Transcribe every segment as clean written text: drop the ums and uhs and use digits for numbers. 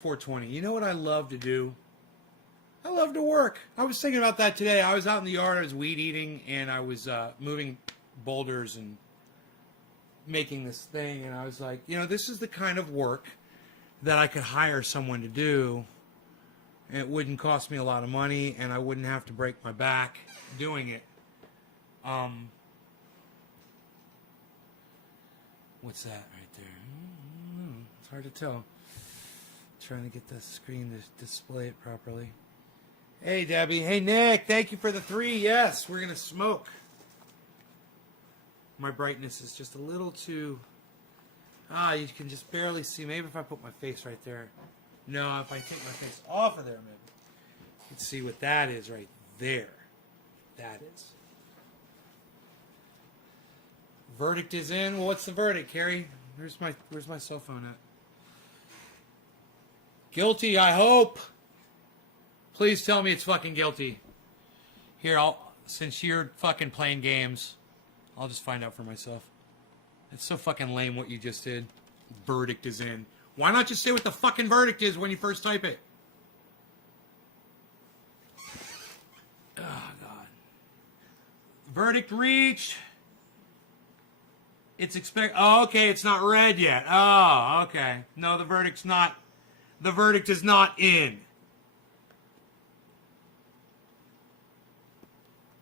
420. You know what I love to do? I love to work. I was thinking about that today. I was out in the yard. I was weed eating, and I was moving boulders and making this thing. And I was like, this is the kind of work that I could hire someone to do. And it wouldn't cost me a lot of money, and I wouldn't have to break my back doing it. What's that right there? It's hard to tell. Trying to get the screen to display it properly. Hey, Debbie. Hey, Nick. Thank you for the 3. Yes, we're going to smoke. My brightness is just a little too... you can just barely see. Maybe if I put my face right there. No, if I take my face off of there, maybe. You can see what that is right there. That is. Verdict is in. Well, what's the verdict, Carrie? Where's my cell phone at? Guilty, I hope. Please tell me it's fucking guilty. Here, since you're fucking playing games, I'll just find out for myself. It's so fucking lame what you just did. Verdict is in. Why not just say what the fucking verdict is when you first type it? Oh, God. Verdict reached. It's Oh, okay, it's not read yet. Oh, okay. No, the verdict is not in.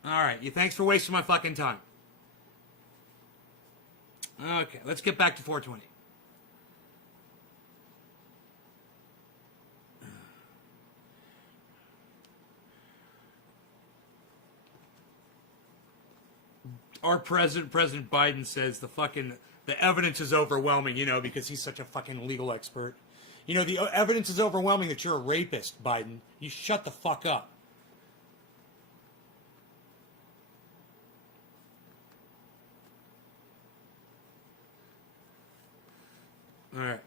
All right, thanks for wasting my fucking time. Okay, let's get back to 420. Our President Biden says the evidence is overwhelming, because he's such a fucking legal expert. The evidence is overwhelming that you're a rapist, Biden. You shut the fuck up. All right.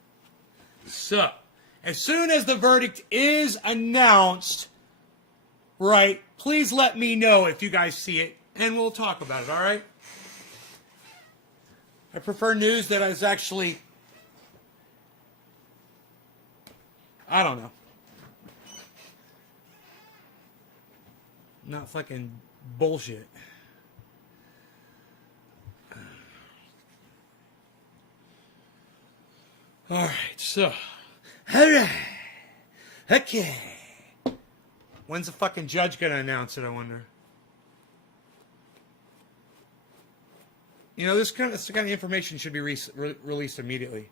So, as soon as the verdict is announced, right, please let me know if you guys see it, and we'll talk about it, all right? I prefer news that is actually... I don't know. Not fucking bullshit. All right, so. All right. Okay. When's the fucking judge going to announce it, I wonder? This kind of information should be released immediately.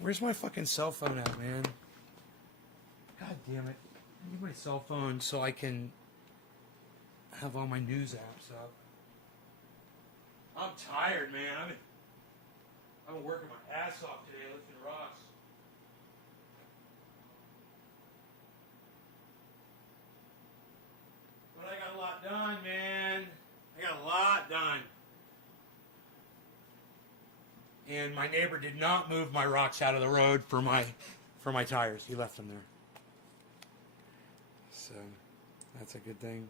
Where's my fucking cell phone at, man? God damn it. I need my cell phone so I can have all my news apps up. I'm tired, man. I've been working my ass off today lifting rocks. But I got a lot done, man. I got a lot done. And my neighbor did not move my rocks out of the road for my tires. He left them there. So that's a good thing.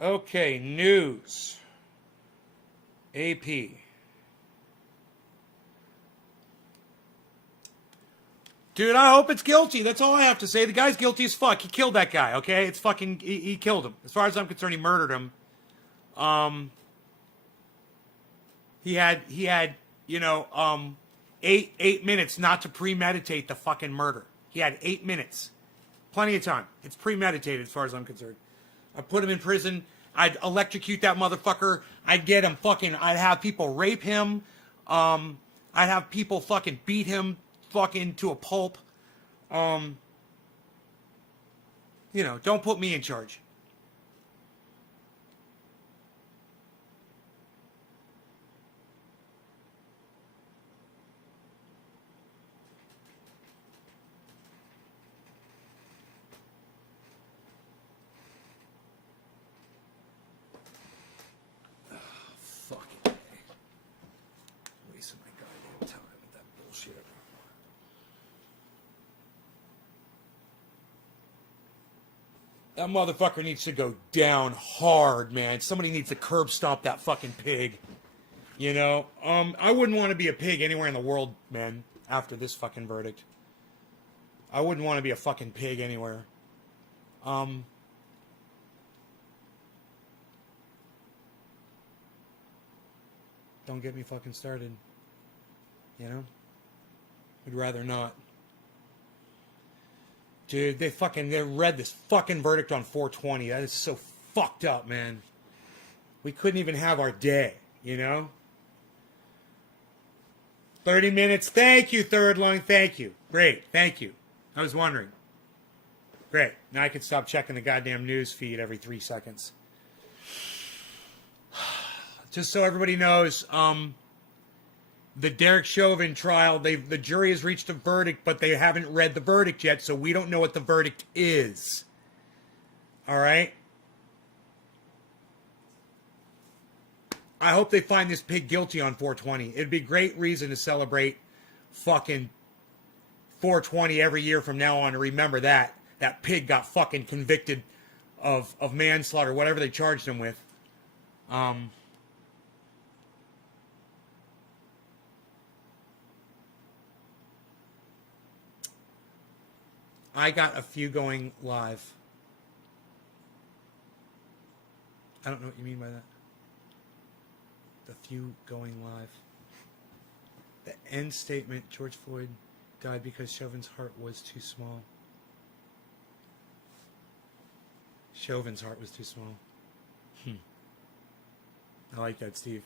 Okay, news. AP. Dude, I hope it's guilty. That's all I have to say. The guy's guilty as fuck. He killed that guy, okay? It's fucking... He killed him. As far as I'm concerned, he murdered him. He had 8 minutes not to premeditate the fucking murder. He had 8 minutes. Plenty of time. It's premeditated as far as I'm concerned. I'd put him in prison. I'd electrocute that motherfucker. I'd have people rape him. I'd have people fucking beat him fucking to a pulp. Don't put me in charge. That motherfucker needs to go down hard, man. Somebody needs to curb stomp that fucking pig. You know, I wouldn't want to be a pig anywhere in the world, man, after this fucking verdict. I wouldn't want to be a fucking pig anywhere. Don't get me fucking started. You know? I'd rather not. Dude, they read this fucking verdict on 420. That is so fucked up, man. We couldn't even have our day, you know? 30 minutes. Thank you, Third Lung. Thank you. Great. Thank you. I was wondering. Great. Now I can stop checking the goddamn news feed every 3 seconds. Just so everybody knows, the Derek Chauvin trial, the jury has reached a verdict, but they haven't read the verdict yet, so we don't know what the verdict is. All right? I hope they find this pig guilty on 420. It'd be a great reason to celebrate fucking 420 every year from now on, to remember that. That pig got fucking convicted of manslaughter, whatever they charged him with. I got a few going live. I don't know what you mean by that. The few going live. The end statement, George Floyd died because Chauvin's heart was too small. Chauvin's heart was too small. I like that, Steve.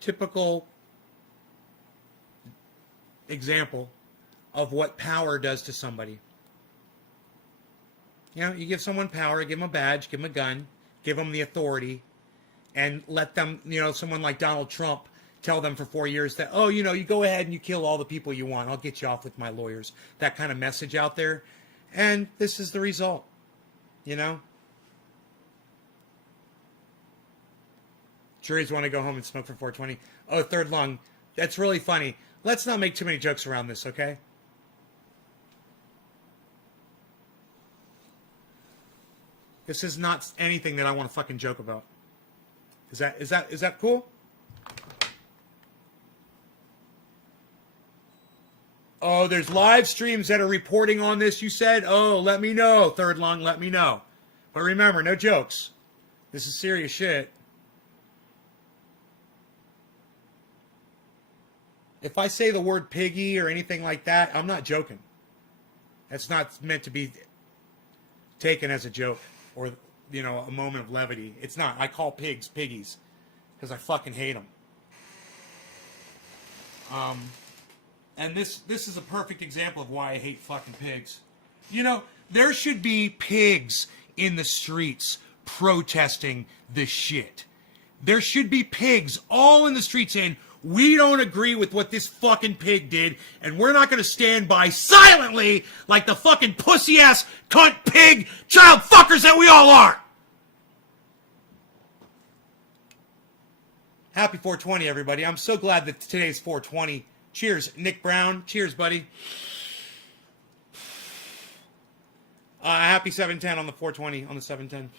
Typical example of what power does to somebody. You know, you give someone power, give them a badge, give them a gun, give them the authority, and let them, you know, someone like Donald Trump tell them for 4 years that, oh, you know, you go ahead and you kill all the people you want. I'll get you off with my lawyers. That kind of message out there. And this is the result, you know? Juries want to go home and smoke for 420. Oh, Third Lung. That's really funny. Let's not make too many jokes around this, okay? This is not anything that I want to fucking joke about. Is that cool? Oh, there's live streams that are reporting on this, you said? Oh, let me know, Third Lung, let me know. But remember, no jokes. This is serious shit. If I say the word piggy or anything like that, I'm not joking. That's not meant to be taken as a joke or, you know, a moment of levity. It's not. I call pigs piggies because I fucking hate them. And this is a perfect example of why I hate fucking pigs. You know, there should be pigs in the streets protesting this shit. There should be pigs all in the streets saying, we don't agree with what this fucking pig did, and we're not going to stand by silently like the fucking pussy-ass, cunt, pig, child fuckers that we all are. Happy 420, everybody. I'm so glad that today's 420. Cheers, Nick Brown. Cheers, buddy. Happy 710 on the 420, on the 710.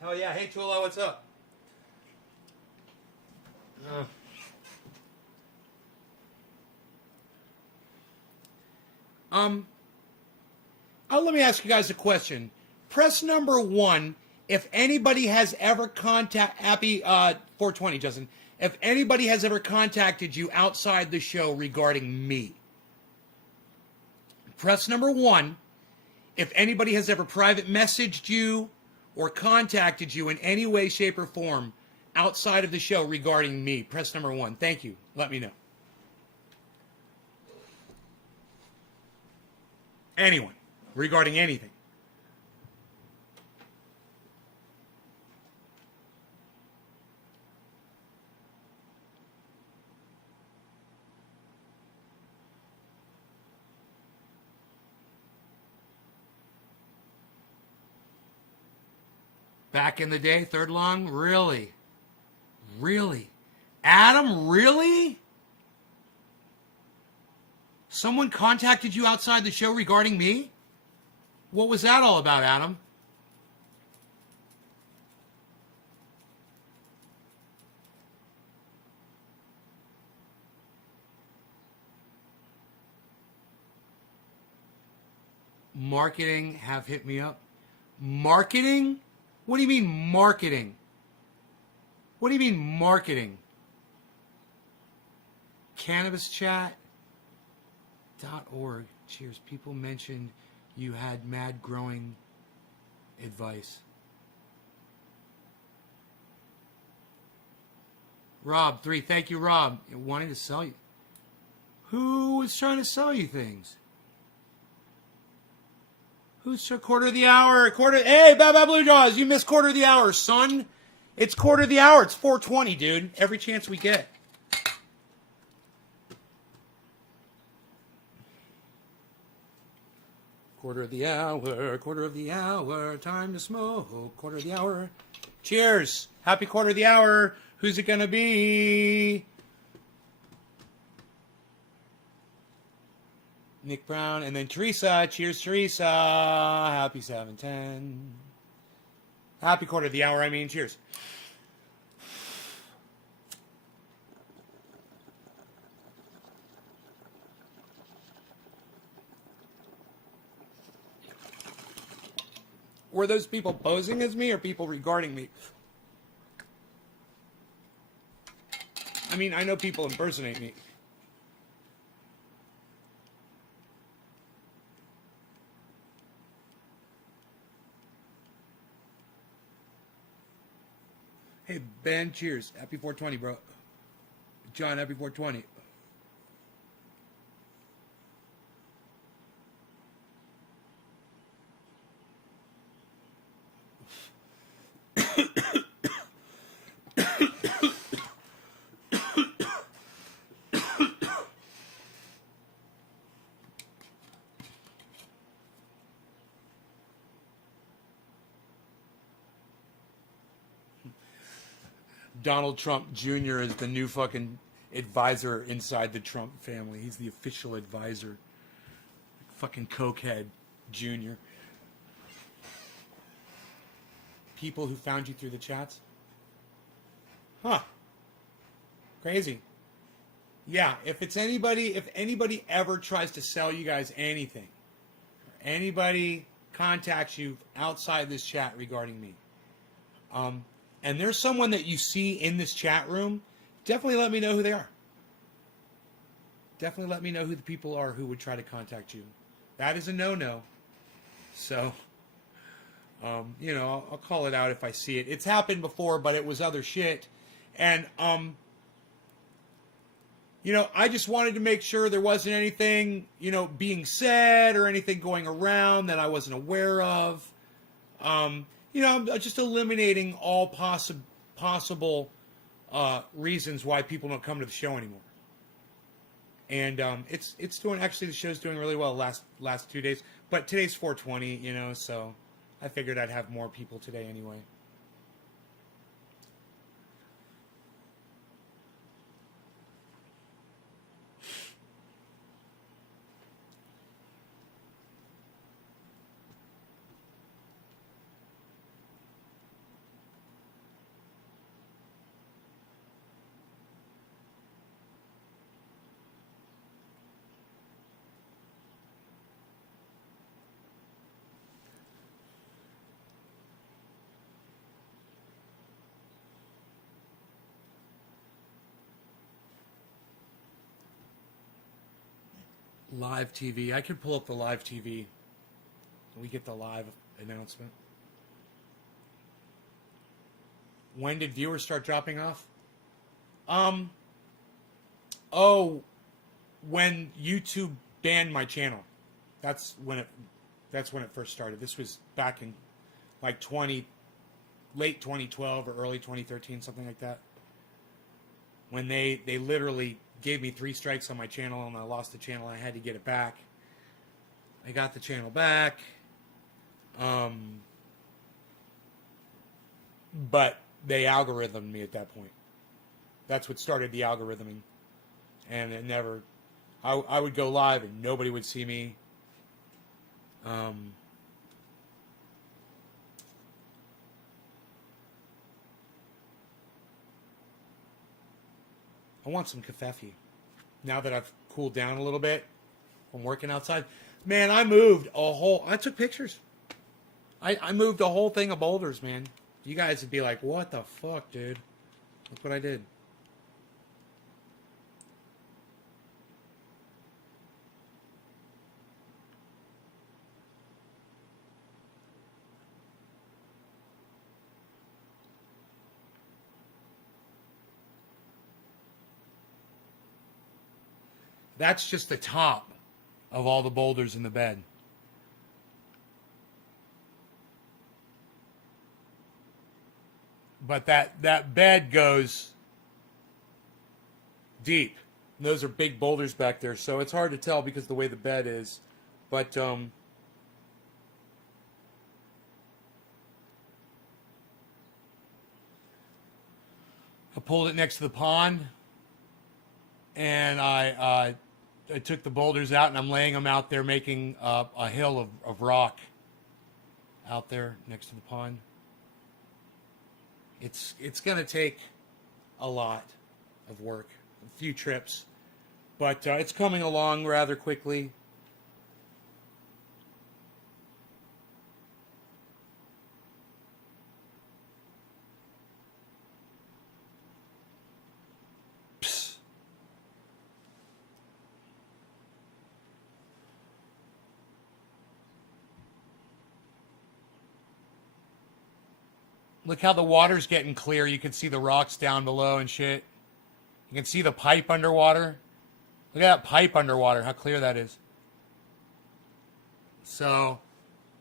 Hell yeah. Hey, Tula, what's up? Let me ask you guys a question. Press number 1 if anybody has ever happy 420, Justin. If anybody has ever contacted you outside the show regarding me, press number 1. If anybody has ever private messaged you or contacted you in any way, shape, or form outside of the show regarding me, press number 1. Thank you. Let me know. Anyone regarding anything. Back in the day, third long? Really? Really? Adam, really? Someone contacted you outside the show regarding me? What was that all about, Adam? Marketing have hit me up. Marketing? What do you mean marketing? What do you mean marketing? CannabisChat.org. Cheers. People mentioned you had mad growing advice. Rob, 3. Thank you, Rob. Wanting to sell you. Who was trying to sell you things? Who's a quarter of the hour? Hey, Baba Blue Jaws, you missed quarter of the hour, son. It's quarter of the hour. It's 4:20, dude. Every chance we get. Quarter of the hour, time to smoke. Quarter of the hour. Cheers. Happy quarter of the hour. Who's it gonna be? Nick Brown, and then Teresa. Cheers, Teresa. Happy 7:10. Happy quarter of the hour, I mean. Cheers. Were those people posing as me or people regarding me? I mean, I know people impersonate me. Hey, Ben, cheers. Happy 420, bro. John, happy 420. Donald Trump Jr. is the new fucking advisor inside the Trump family. He's the official advisor. Fucking cokehead Jr. People who found you through the chats? Huh. Crazy. Yeah, if anybody ever tries to sell you guys anything, or anybody contacts you outside this chat regarding me, and there's someone that you see in this chat room, definitely let me know who they are. Definitely let me know who the people are who would try to contact you. That is a no-no. So, I'll call it out if I see it. It's happened before, but it was other shit. And, I just wanted to make sure there wasn't anything, being said or anything going around that I wasn't aware of. I'm just eliminating all possible reasons why people don't come to the show anymore. And it's doing, actually the show's doing really well last 2 days. But today's 420, so I figured I'd have more people today anyway. Live TV. I could pull up the live TV. We get the live announcement. When did viewers start dropping off? Oh, when YouTube banned my channel. That's when it first started. This was back in like late 2012 or early 2013, something like that. When they literally gave me 3 strikes on my channel and I lost the channel. I had to get it back. I got the channel back. But they algorithmed me at that point. That's what started the algorithming. And it never... I would go live and nobody would see me. I want some kefefe. Now that I've cooled down a little bit from working outside. Man, I took pictures. I moved a whole thing of boulders, man. You guys would be like, what the fuck, dude? Look what I did. That's just the top of all the boulders in the bed. But that bed goes deep. And those are big boulders back there, so it's hard to tell because of the way the bed is. But I pulled it next to the pond, and I took the boulders out, and I'm laying them out there, making a hill of rock out there next to the pond. It's going to take a lot of work, a few trips, but it's coming along rather quickly. Look how the water's getting clear. You can see the rocks down below and shit. You can see the pipe underwater. Look at that pipe underwater, how clear that is. So,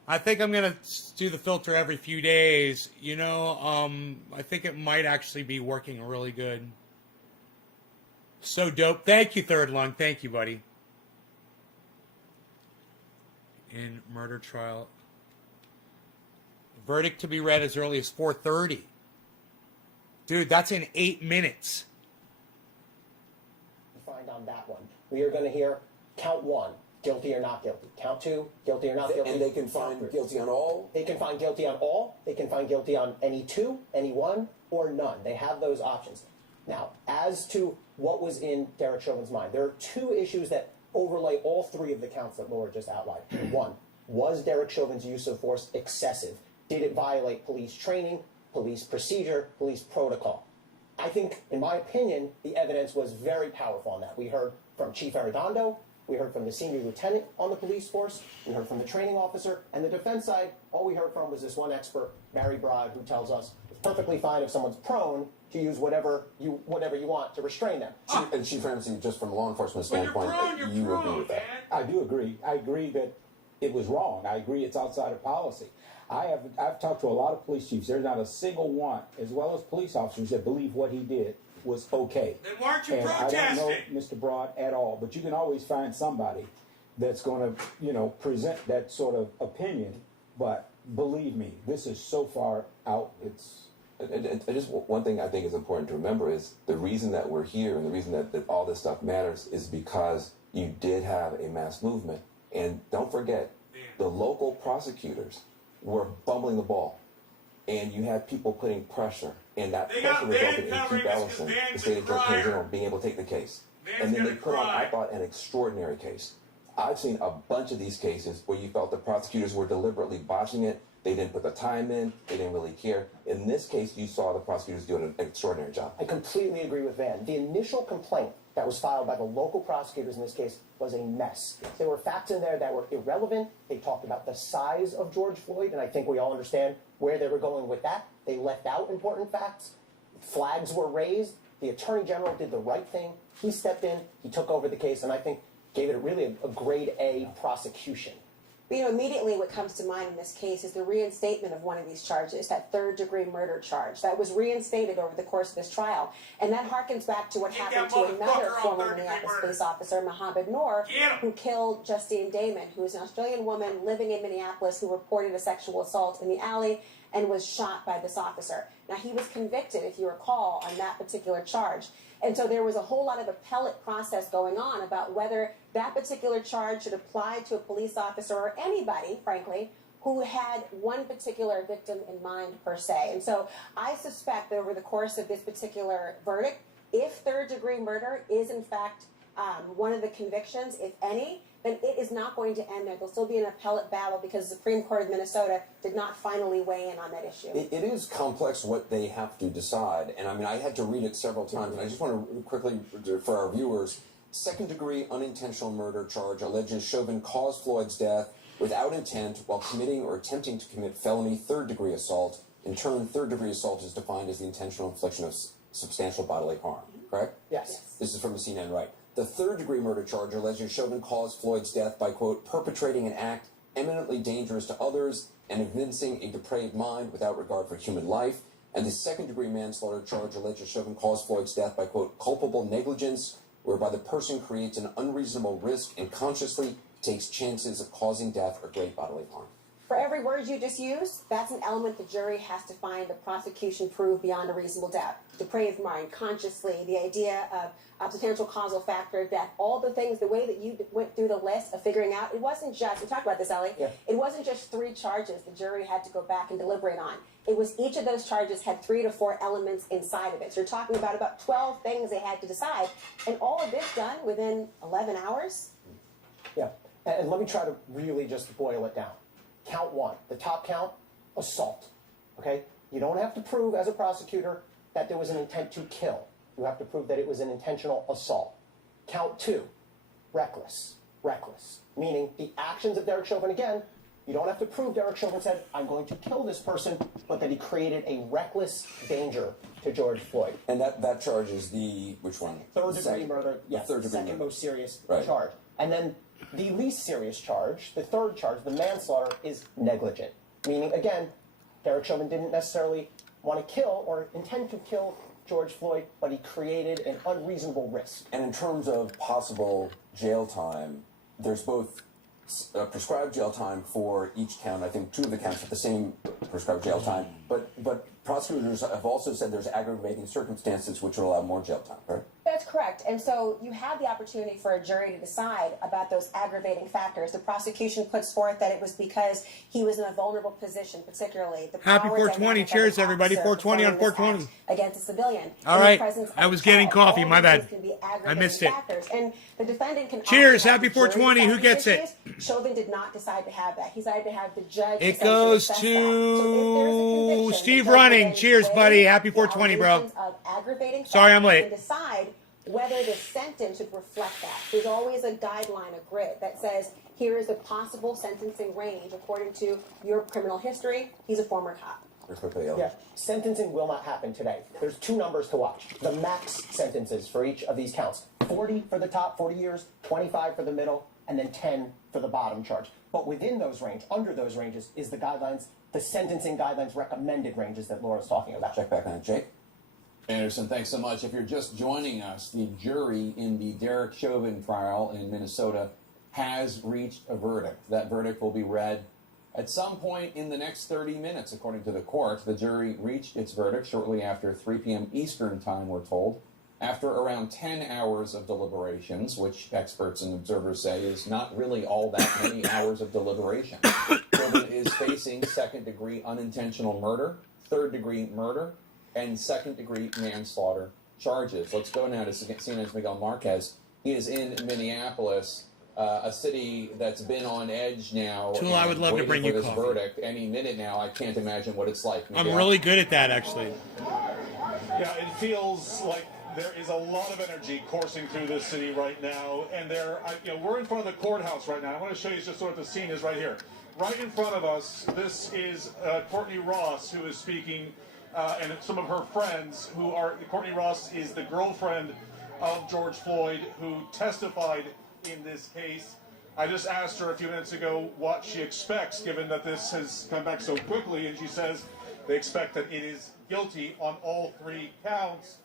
I think I'm going to do the filter every few days. You know, I think it might actually be working really good. So dope. Thank you, Third Lung. Thank you, buddy. In murder trial. Verdict to be read as early as 4:30. Dude, that's in 8 minutes. Find on that one. We are going to hear count 1, guilty or not guilty. Count 2, guilty or not guilty. And they can find guilty on all? They can find guilty on all. They can find guilty on any 2, any 1, or none. They have those options. Now, as to what was in Derek Chauvin's mind, there are 2 issues that overlay all 3 of the counts that Laura just outlined. 1, was Derek Chauvin's use of force excessive? Did it violate police training, police procedure, police protocol? I think, in my opinion, the evidence was very powerful on that. We heard from Chief Arredondo, we heard from the senior lieutenant on the police force, we heard from the training officer, and the defense side, all we heard from was this one expert, Barry Broad, who tells us it's perfectly fine if someone's prone to use whatever you want to restrain them. And Chief Ramsey, just from a law enforcement standpoint, you prone, agree with that? I do agree. I agree that it was wrong. I agree it's outside of policy. I've talked to a lot of police chiefs. There's not a single one, as well as police officers, that believe what he did was okay. Then why aren't you and protesting? I don't know Mr. Broad at all, but you can always find somebody that's going to, present that sort of opinion. But believe me, this is so far out. It's just one thing I think is important to remember is the reason that we're here and the reason that all this stuff matters is because you did have a mass movement. And don't forget, the local prosecutors were fumbling the ball. And you had people putting pressure. And that pressure resulted in Keith Ellison, the state attorney general, being able to take the case. And then they put on, I thought, an extraordinary case. I've seen a bunch of these cases where you felt the prosecutors were deliberately botching it, They didn't put the time in. They didn't really care. In this case, you saw the prosecutors doing an extraordinary job. I completely agree with Van. The initial complaint that was filed by the local prosecutors in this case was a mess. There were facts in there that were irrelevant. They talked about the size of George Floyd, and I think we all understand where they were going with that. They left out important facts. Flags were raised. The Attorney General did the right thing. He stepped in. He took over the case, and I think gave it really a grade A prosecution. You know, immediately what comes to mind in this case is the reinstatement of one of these charges, that third-degree murder charge. That was reinstated over the course of this trial. And that harkens back to what happened to another former Minneapolis police officer, Mohammed Noor, who killed Justine Damon, who is an Australian woman living in Minneapolis who reported a sexual assault in the alley and was shot by this officer. Now, he was convicted, if you recall, on that particular charge. And so there was a whole lot of appellate process going on about whether that particular charge should apply to a police officer or anybody, frankly, who had one particular victim in mind per se. And so I suspect that over the course of this particular verdict, if third-degree murder is in fact one of the convictions, if any, then it is not going to end there. There'll still be an appellate battle because the Supreme Court of Minnesota did not finally weigh in on that issue. It is complex what they have to decide. And I mean, I had to read it several times, and I just want to quickly, for our viewers, second-degree unintentional murder charge alleges Chauvin caused Floyd's death without intent while committing or attempting to commit felony third-degree assault. In turn, third-degree assault is defined as the intentional infliction of substantial bodily harm, correct? Yes. This is from the CNN, right? The third-degree murder charge alleges Chauvin caused Floyd's death by, quote, perpetrating an act eminently dangerous to others and evincing a depraved mind without regard for human life. And the second-degree manslaughter charge alleges Chauvin caused Floyd's death by, quote, culpable negligence, whereby the person creates an unreasonable risk and consciously takes chances of causing death or great bodily harm. For every word you just used, that's an element the jury has to find the prosecution proved beyond a reasonable doubt. Depraved mind, consciously, the idea of a potential causal factor of death, all the things, the way that you went through the list of figuring out, it wasn't just, we talked about this, Ellie, it wasn't just 3 charges the jury had to go back and deliberate on. It was each of those charges had 3 to 4 elements inside of it. So you're talking about 12 things they had to decide, and all of this done within 11 hours? Yeah. And let me try to really just boil it down. Count 1, the top count, assault. Okay? You don't have to prove as a prosecutor that there was an intent to kill. You have to prove that it was an intentional assault. Count 2, reckless. Reckless. Meaning the actions of Derek Chauvin, again, you don't have to prove Derek Chauvin said, I'm going to kill this person, but that he created a reckless danger to George Floyd. And that charge is the, which one? Third-degree murder, yes, the third-degree second murder. most serious Right. charge. And then the least serious charge, the third charge, the manslaughter, is negligent. Meaning, again, Derek Chauvin didn't necessarily want to kill or intend to kill George Floyd, but he created an unreasonable risk. And in terms of possible jail time, there's both prescribed jail time for each count. I think 2 of the counts have the same prescribed jail time. But prosecutors have also said there's aggravating circumstances which would allow more jail time, right? That's correct. And so you have the opportunity for a jury to decide about those aggravating factors. The prosecution puts forth that it was because he was in a vulnerable position, particularly the Happy power 420. dynamic of Cheers, an everybody. officer 420 on performing this 420. act against a civilian. All In the right. presence of I was a getting child. coffee. All My of bad. these can be I aggravating missed it. factors. And the defendant can Cheers. often have Happy the jury 420. Who decide gets these it? issues. Chauvin did not decide to have that. He decided to have the judge. It essentially goes assess that. to So if there's a conviction, Steve the judge Running. will Cheers, weigh buddy. Happy the 420, bro. allegations of aggravating Sorry I'm factors late. and decide whether the sentence should reflect that. There's always a guideline, a grid that says, here is a possible sentencing range according to your criminal history. He's a former cop. Very quickly, Ellen. Yeah, sentencing will not happen today. There's 2 numbers to watch. The max sentences for each of these counts. 40 for the top, 40 years, 25 for the middle, and then 10 for the bottom charge. But within those range, under those ranges, is the guidelines, the sentencing guidelines recommended ranges that Laura's talking about. Check back on it, Jake. Anderson, thanks so much. If you're just joining us, the jury in the Derek Chauvin trial in Minnesota has reached a verdict. That verdict will be read at some point in the next 30 minutes, according to the court. The jury reached its verdict shortly after 3 p.m. Eastern time, we're told, after around 10 hours of deliberations, which experts and observers say is not really all that many hours of deliberation. Chauvin is facing second-degree unintentional murder, third-degree murder, and second-degree manslaughter charges. Let's go now to CNN's Miguel Marquez. He is in Minneapolis. a city that's been on edge now. Tula, I would love to waiting bring for you this coffee. verdict any minute now. I can't imagine what it's like. I'm Miguel? really good at that, actually. Yeah, it feels like there is a lot of energy coursing through this city right now, and we're in front of the courthouse right now. I want to show you just what the scene is right here. Right in front of us, this is Courtney Ross, who is speaking, and some of her friends who are. Courtney Ross is the girlfriend of George Floyd, who testified in this case. I just asked her a few minutes ago what she expects, given that this has come back so quickly, and she says they expect that it is guilty on all 3 counts.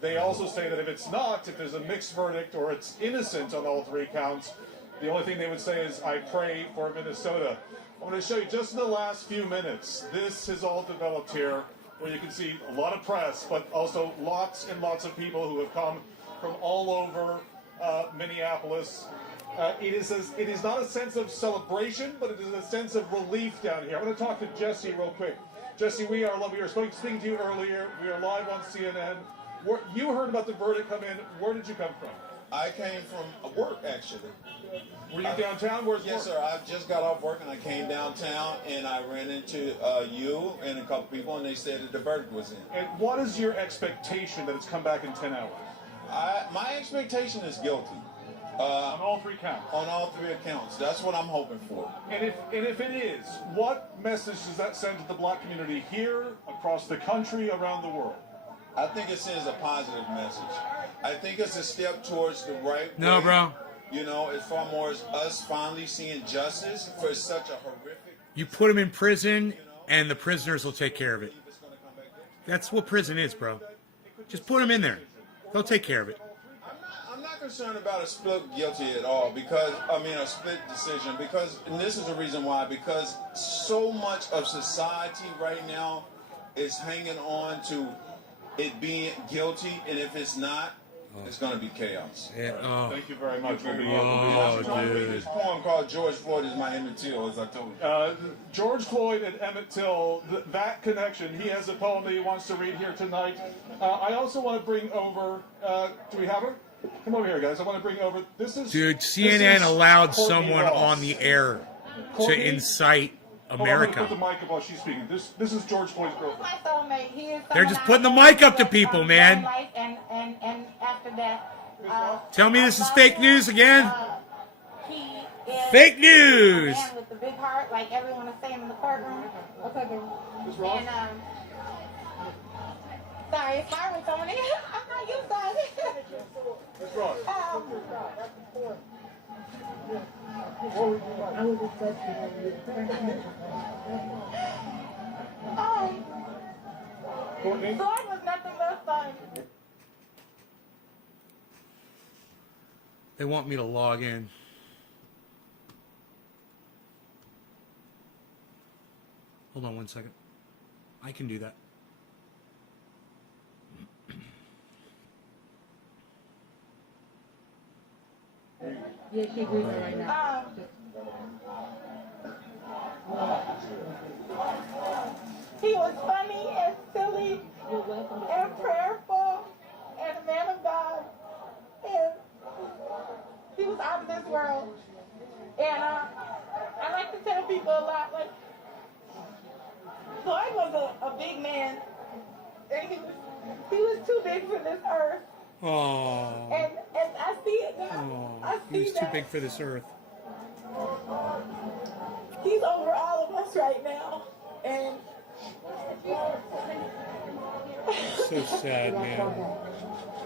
They also say that if it's not, if there's a mixed verdict or it's innocent on all 3 counts, the only thing they would say is, I pray for Minnesota. I'm going to show you just in the last few minutes. This has all developed here, where you can see a lot of press, but also lots and lots of people who have come from all over Minneapolis. It is not a sense of celebration, but it is a sense of relief down here. I'm going to talk to Jesse real quick. Jesse, we were speaking to you earlier. We are live on CNN. You heard about the verdict come in. Where did you come from? I came from work, actually. Were you downtown? Where's work? Yes, sir. I just got off work and I came downtown and I ran into you and a couple people, and they said that the verdict was in. And what is your expectation that it's come back in 10 hours? My expectation is guilty. On all 3 counts? On all 3 accounts. That's what I'm hoping for. And if it is, what message does that send to the black community here, across the country, around the world? I think it sends a positive message. I think it's a step towards the right No, way. bro. You know, as far more as us finally seeing justice for such a horrific. You put them in prison, and the prisoners will take care of it. That's what prison is, bro. Just put them in there. They'll take care of it. I'm not concerned about a split guilty at all, because a split decision, because, and this is the reason why, because so much of society right now is hanging on to it being guilty, and if it's not, it's going to be chaos. Yeah, oh. Thank you very much. dude. This poem called George Floyd is my Emmett Till, as I told you. George Floyd and Emmett Till, that connection. He has a poem that he wants to read here tonight. I also want to bring over. Do we have her? Come over here, guys. I want to bring over. Dude, CNN allowed Courtney someone Ross. on the air Courtney? to incite Hold on, I'm gonna America. put the mic up while she's speaking. This is George Floyd's girlfriend. My soulmate. He is They're just someone putting I the mic up to love, people, long man. life, and after that, Tell me this I is love fake him. news again. He is Fake news. a man with a big heart, like everyone is saying in the courtroom. Okay, and sorry, it's fine with someone. I'm not used to it. Ms. Ross. Courtney? Floyd was nothing less than. They want me to log in. Hold on 1 second. I can do that. Yes, she agrees right now. He was funny and silly and prayerful and a man of God. And he was out of this world. And I like to tell people a lot, like, Floyd was a big man. And he was too big for this earth. Oh, And I see it now. I he see was too that big for this earth. he's over all of us right now. And So sad, man.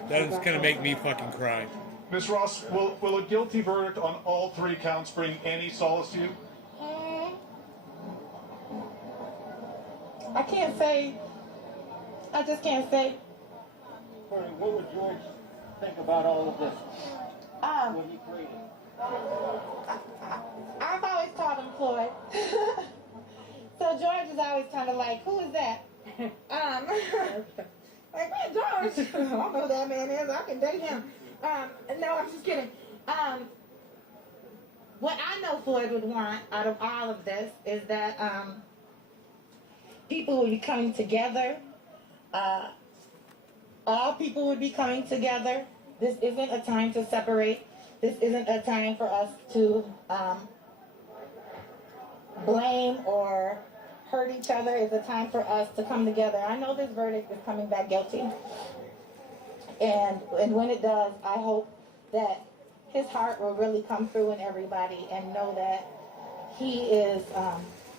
That is gonna make me fucking cry. Ms. Ross, will a guilty verdict on all 3 counts bring any solace to you? I can't say. I just can't say. What would George think about all of this? Um, What he created? I've always called him Floyd. So George is always kind of like, who is that? Like, man, George. I don't know who that man is. I can date him. No, I'm just kidding. What I know Floyd would want out of all of this is that people would be coming together. All people would be coming together. This isn't a time to separate. this isn't a time for us to blame or hurt each other. It's a time for us to come together. I know this verdict is coming back guilty. And when it does, I hope that his heart will really come through in everybody and know that he is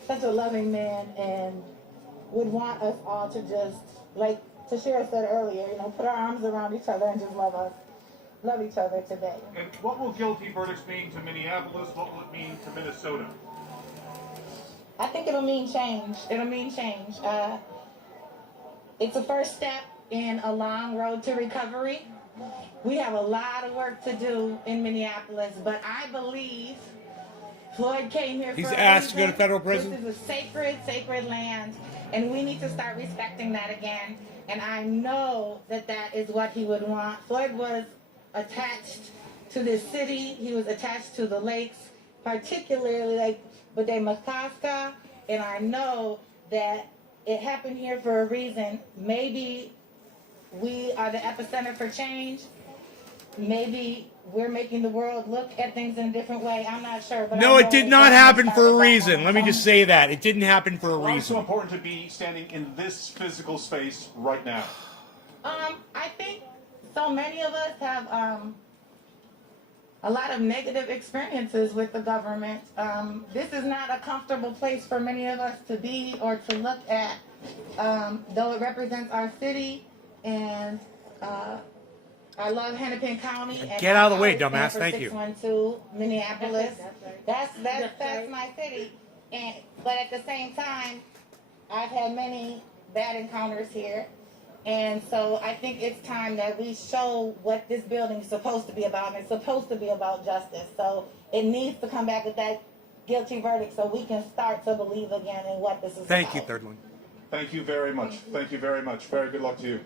such a loving man and would want us all to just, like Tashira said earlier, you know, put our arms around each other and just love each other today. And what will guilty verdicts mean to Minneapolis? What will it mean to Minnesota? I think it'll mean change. It'll mean change. It's a first step in a long road to recovery. We have a lot of work to do in Minneapolis, but I believe Floyd came here He's for a asked to reason. go to federal prison. This is a sacred, sacred land, and we need to start respecting that again. And I know that that is what he would want. Floyd was attached to this city. He was attached to the lakes, particularly like Bode-Makaska, and I know that it happened here for a reason. Maybe we are the epicenter for change. Maybe we're making the world look at things in a different way. I'm not sure. But No, I it know did it's not gonna happen start for a with that reason. one. Let me just say that. It didn't happen for a Why is it so reason. important to be standing in this physical space right now? I think so many of us have a lot of negative experiences with the government. This is not a comfortable place for many of us to be or to look at, though it represents our city. And I love Hennepin County. And Get out of the way, I always dumbass. stand for Thank you. 612 Minneapolis. That's That's my city. But at the same time, I've had many bad encounters here. And so I think it's time that we show what this building is supposed to be about. And it's supposed to be about justice. So it needs to come back with that guilty verdict so we can start to believe again in what this is Thank about. you, third one. Thank you very much. Thank you very much. Very good luck to you.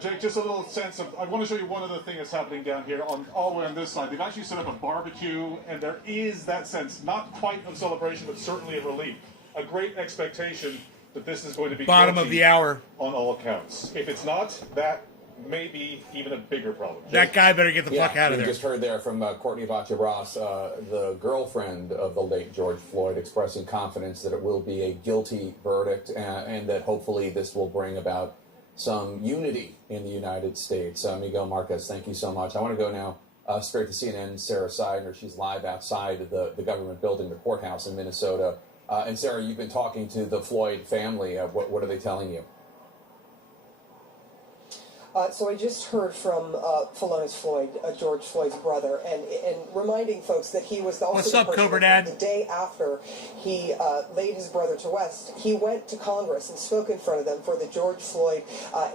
Jake, just a little sense of, I want to show you one other thing that's happening down here on all the way on this side. They've actually set up a barbecue, and there is that sense, not quite of celebration, but certainly of relief. A great expectation that this is going to be Bottom of guilty the hour. on all accounts. If it's not, that may be even a bigger problem. That guy better get the fuck out of we there. just heard there from Courtney Vacha-Ross, the girlfriend of the late George Floyd, expressing confidence that it will be a guilty verdict and that hopefully this will bring about some unity in the United States. Miguel Marquez, thank you so much. I want to go now straight to CNN, Sarah Seidner. She's live outside of the government building, the courthouse in Minnesota. And Sarah, you've been talking to the Floyd family. What are they telling you? So I just heard from Philonise Floyd, George Floyd's brother, and reminding folks that he was also What's the up, person Cobra that Dad? the day after he laid his brother to rest, he went to Congress and spoke in front of them for the George Floyd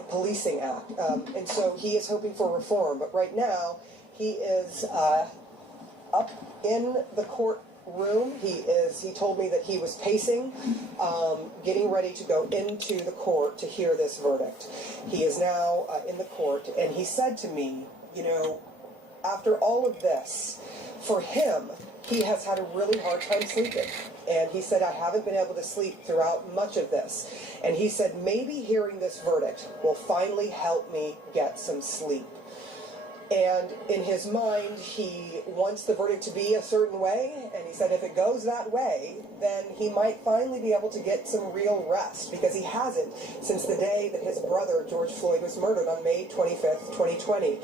Policing Act. And so he is hoping for reform. But right now, he is up in the courtroom. He told me that he was pacing, getting ready to go into the court to hear this verdict. He is now in the court, and he said to me, you know, after all of this, for him, he has had a really hard time sleeping. And he said, I haven't been able to sleep throughout much of this. And he said, maybe hearing this verdict will finally help me get some sleep. And in his mind, he wants the verdict to be a certain way, and he said if it goes that way, then he might finally be able to get some real rest, because he hasn't since the day that his brother, George Floyd, was murdered on May 25th, 2020.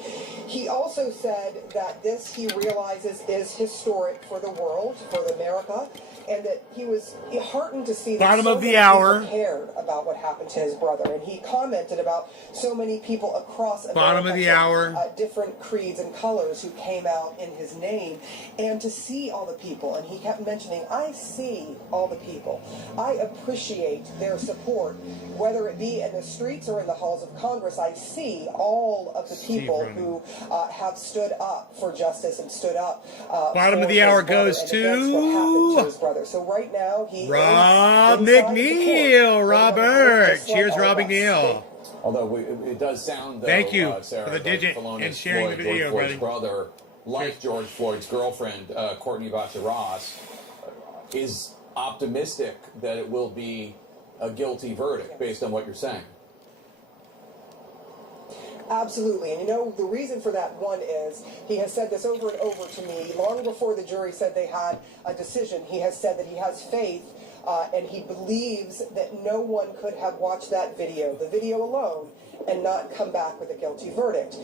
He also said that this, he realizes, is historic for the world, for America, and that he was heartened to see that Bottom so of the many hour. people cared about what happened to his brother, and he commented about so many people across America, Bottom of the hour. different creeds and colors who came out in his name, and to see all the people, and he kept mentioning, I see all the people. I appreciate their support, whether it be in the streets or in the halls of Congress. I see all of the people who have stood up for justice and stood up. Bottom for of the hour his brother goes and against what happened to his to brother. So right now he Rob is inside the McNeil. court. Robert. Just like Cheers, all Rob of us. McNeil. Although it does sound, though, Thank you Sarah, for the like digit Philonise and sharing Floyd, the video, George Floyd's buddy. brother, like George Floyd's girlfriend, Courtney Vacha-Ross, is optimistic that it will be a guilty verdict based on what you're saying. Absolutely. And you know, the reason for that, one, is he has said this over and over to me. Long before the jury said they had a decision, he has said that he has faith and he believes that no one could have watched that video, the video alone, and not come back with a guilty verdict.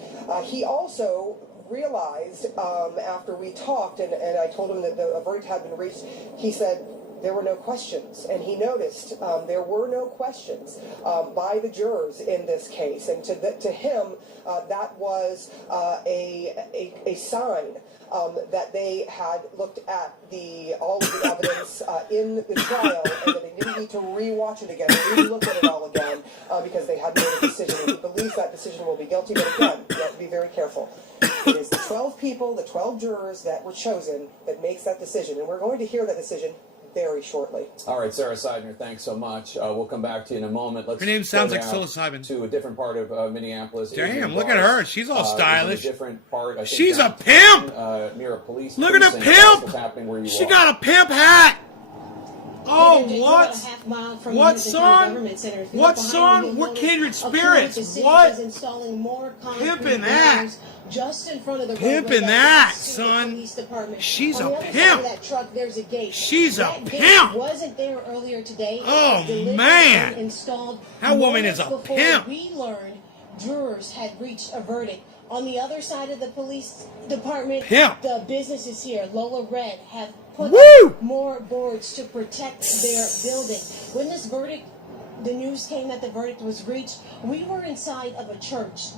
He also realized after we talked and I told him that the verdict had been reached, he said, there were no questions, and he noticed there were no questions by the jurors in this case, and to him that was a sign that they had looked at all of the evidence in the trial, and that they didn't need to re-watch it again, re-look at it all again, because they had made a decision, and he believes that decision will be guilty. But again, you have to be very careful. It is the 12 people, the 12 jurors that were chosen that makes that decision, and we're going to hear that decision very shortly. All right, Sarah Seidner, thanks so much. We'll come back to you in a moment. Let's Her name sounds go like down psilocybin. to a different part of Minneapolis. Damn, look at her. She's all stylish. A different part, I think, She's a downtown, pimp. Near a police Look at the precinct. That's pimp. what's happening where you She are. got a pimp hat. Oh, what? What, son? What, son? We're kindred spirits. What? Pimpin' that. Just in front of the Pimpin' that, son. She's a pimp. That truck, there's a gate. She's a That gate pimp. wasn't there earlier today. Oh, It was delivered man. and installed That woman is a moments before pimp. We learned jurors had reached a verdict. On the other side of the police department, Pimp. the businesses here, Lola Red, have put Woo! up more boards to protect their building. When this verdict, the news came that the verdict was reached, we were inside of a church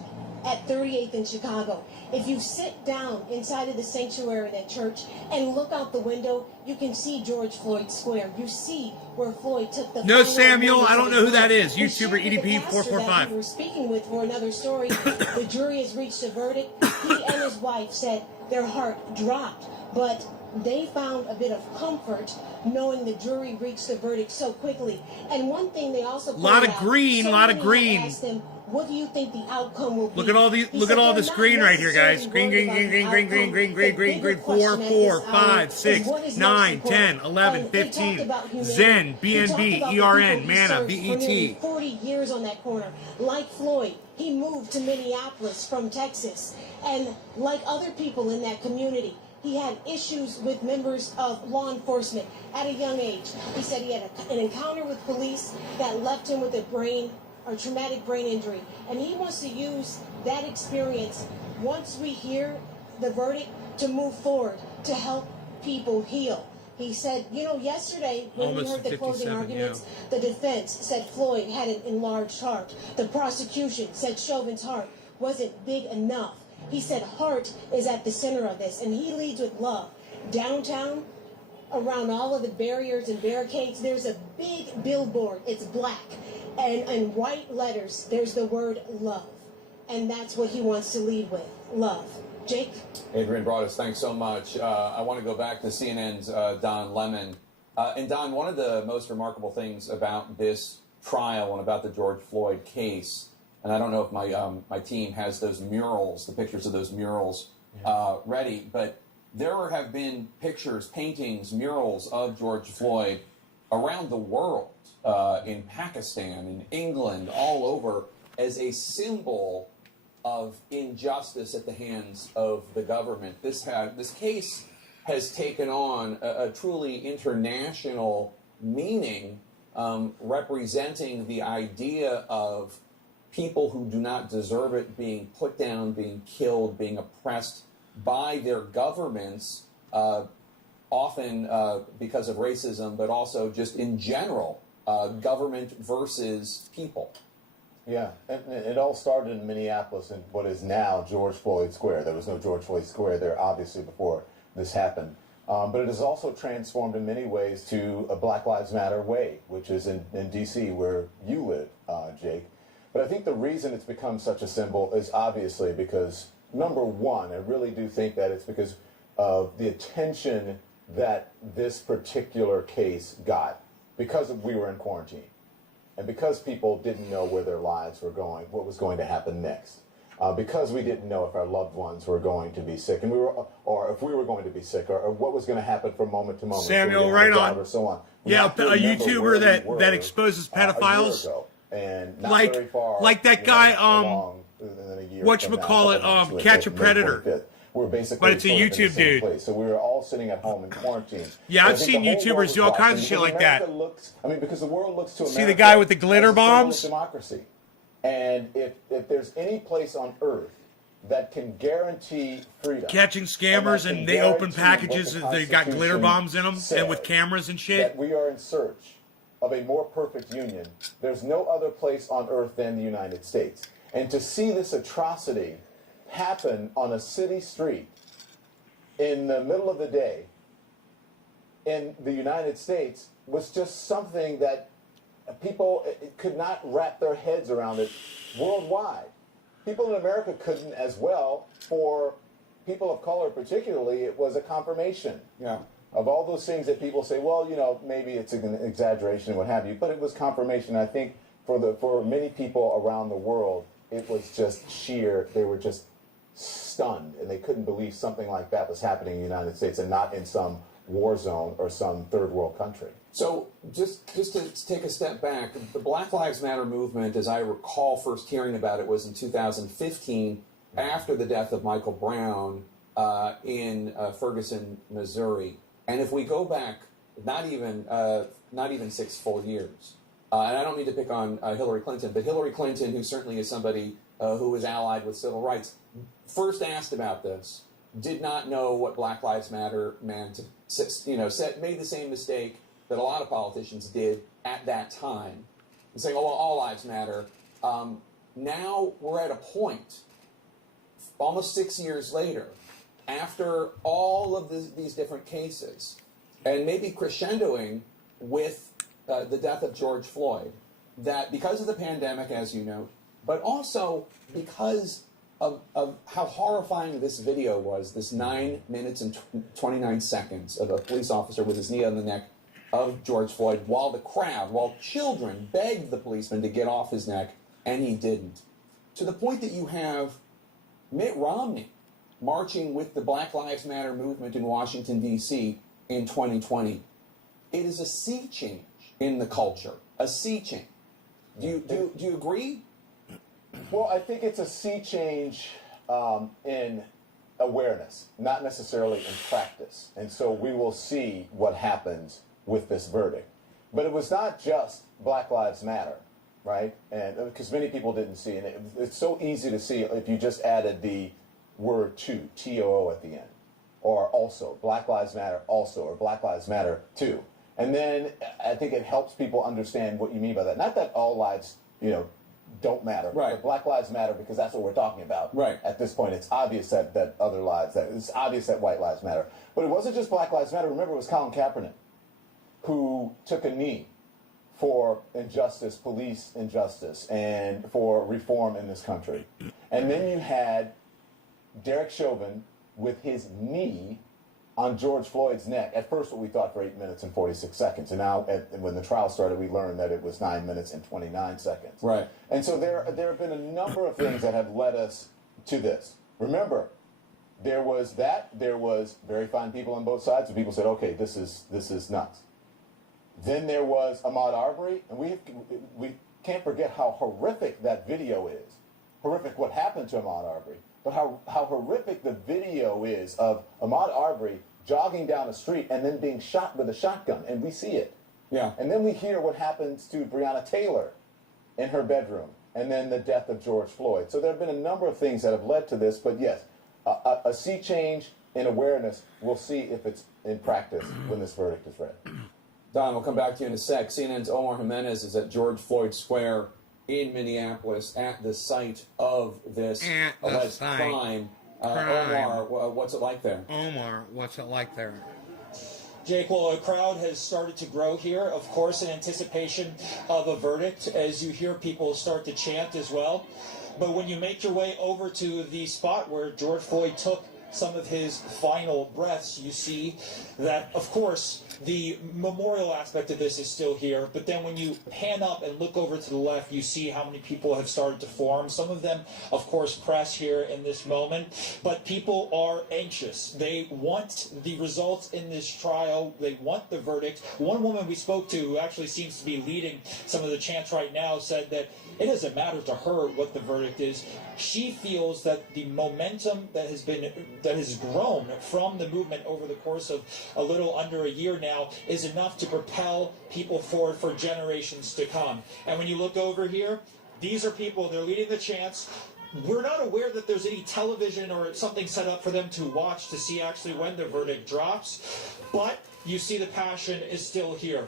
at 38th in Chicago. If you sit down inside of the sanctuary of that church and look out the window, you can see George Floyd Square. You see where Floyd took the No, final Samuel, moments I of don't his know who that life. is. We YouTuber shared with the EDP pastor that 445. we were speaking with for another story. The jury has reached a verdict. He and his wife said their heart dropped, but they found a bit of comfort knowing the jury reached the verdict so quickly. And one thing they also pointed Lot of out, green, so lot of many had green. asked him, what do you think the outcome will be? Look at all these. He Look said at all they're this not green right here, guys. necessarily Green, green, worried green, about green, the green, green, outcome. green, green, The green, bigger green. 4, question at 4, this 5, hour 6, is what is 9, next for 10, Floyd. 11, And they talked 15. about humanity. Zen, He talked BNB, about the ERN, people he Mana, served for nearly BET. 40 years on that corner. Like Floyd, he moved to Minneapolis from Texas. And like other people in that community, he had issues with members of law enforcement at a young age. He said he had an encounter with police that left him with a traumatic brain injury. And he wants to use that experience, once we hear the verdict, to move forward, to help people heal. He said, yesterday when we Almost heard the closing 57, arguments, the defense said Floyd had an enlarged heart. The prosecution said Chauvin's heart wasn't big enough. He said heart is at the center of this, and he leads with love. Downtown, around all of the barriers and barricades, there's a big billboard. It's black. And in white letters, there's the word love. And that's what he wants to lead with, love. Jake? Adrian Broadus, thanks so much. I want to go back to CNN's Don Lemon. And Don, one of the most remarkable things about this trial and about the George Floyd case, and I don't know if my team has those murals, the pictures of those murals ready, but there have been pictures, paintings, murals of George Floyd around the world, in Pakistan, in England, all over, as a symbol of injustice at the hands of the government. This case has taken on a truly international meaning, representing the idea of people who do not deserve it being put down, being killed, being oppressed by their governments, often because of racism, but also just in general, government versus people. Yeah, and it all started in Minneapolis in what is now George Floyd Square. There was no George Floyd Square there, obviously, before this happened. But it has also transformed in many ways to a Black Lives Matter way, which is in D.C., where you live, Jake. But I think the reason it's become such a symbol is obviously because, number one, I really do think that it's because of the attention that this particular case got because we were in quarantine. And because people didn't know where their lives were going, what was going to happen next. Because we didn't know if our loved ones were going to be sick, or if we were going to be sick, or what was going to happen from moment to moment. Samuel, right on. Or so on. Yeah, a YouTuber that exposes pedophiles. And not like very far, that guy. along in a year. Whatchamacallit, Catch a Predator. 25th. We're basically But it's a sort of in the YouTube same dude. place. So we were all sitting at home in quarantine. Yeah, And I I've think seen the whole YouTubers world do all was kinds of watching shit like because that. America looks, because the world looks to America. See the guy with the glitter as a symbol of bombs? democracy. And if there's any place on earth that can guarantee freedom, Catching scammers that and can they open guarantee packages what the that got glitter Constitution bombs in them and says, with cameras and shit. that we are in search of a more perfect union, there's no other place on earth than the United States. And to see this atrocity happen on a city street in the middle of the day in the United States was just something that people could not wrap their heads around it worldwide. People in America couldn't as well. For people of color particularly, it was a confirmation of all those things that people say, well, maybe it's an exaggeration and what have you, but it was confirmation. I think for many people around the world, it was just sheer, they were just stunned, and they couldn't believe something like that was happening in the United States and not in some war zone or some third world country. So just to take a step back, the Black Lives Matter movement, as I recall first hearing about it, was in 2015 after the death of Michael Brown in Ferguson, Missouri. And if we go back, not even 6 full years, and I don't mean to pick on Hillary Clinton, but Hillary Clinton, who certainly is somebody who is allied with civil rights, first asked about this, did not know what Black Lives Matter meant, made the same mistake that a lot of politicians did at that time, and saying, oh, well, all lives matter. Now we're at a point, almost 6 years later, after all of these different cases, and maybe crescendoing with the death of George Floyd, that because of the pandemic, as you know, but also because of how horrifying this video was, this 9 minutes and 29 seconds of a police officer with his knee on the neck of George Floyd while children begged the policeman to get off his neck, and he didn't. To the point that you have Mitt Romney marching with the Black Lives Matter movement in Washington, D.C. in 2020. It is a sea change in the culture, a sea change. Do you agree? Well, I think it's a sea change in awareness, not necessarily in practice. And so we will see what happens with this verdict. But it was not just Black Lives Matter, right? And because many people didn't see, and it's so easy to see if you just added the word to, T-O-O at the end, or also, Black Lives Matter also, or Black Lives Matter too. And then I think it helps people understand what you mean by that. Not that all lives, don't matter. Right. But Black Lives Matter because that's what we're talking about. Right. At this point, it's obvious that other lives, that it's obvious that white lives matter. But it wasn't just Black Lives Matter. Remember, it was Colin Kaepernick who took a knee for injustice, police injustice, and for reform in this country. And then you had Derek Chauvin with his knee on George Floyd's neck. At first, what we thought for 8 minutes and 46 seconds. And now, when the trial started, we learned that it was 9 minutes and 29 seconds. Right. And so there have been a number of things that have led us to this. Remember, there was very fine people on both sides, and people said, okay, this is nuts. Then there was Ahmaud Arbery, and we can't forget how horrific that video is. Horrific what happened to Ahmaud Arbery, but how horrific the video is of Ahmaud Arbery jogging down a street and then being shot with a shotgun, and we see it. Yeah. And then we hear what happens to Breonna Taylor in her bedroom, and then the death of George Floyd. So there have been a number of things that have led to this, but yes, a sea change in awareness. We'll see if it's in practice when this verdict is read. Don, we'll come back to you in a sec. CNN's Omar Jimenez is at George Floyd Square in Minneapolis at the site of this alleged crime. Omar, what's it like there? Omar, what's it like there? Jake, well, a crowd has started to grow here, of course, in anticipation of a verdict, as you hear people start to chant as well. But when you make your way over to the spot where George Floyd took some of his final breaths, you see that, of course, the memorial aspect of this is still here, but then when you pan up and look over to the left, you see how many people have started to form. Some of them, of course, press here in this moment, but people are anxious. They want the results in this trial. They want the verdict. One woman we spoke to, who actually seems to be leading some of the chants right now, said that It doesn't matter to her what the verdict is. She feels that the momentum that has grown from the movement over the course of a little under a year now is enough to propel people forward for generations to come. And when you look over here, these are people, they're leading the chants. We're not aware that there's any television or something set up for them to watch to see actually when the verdict drops, but you see the passion is still here.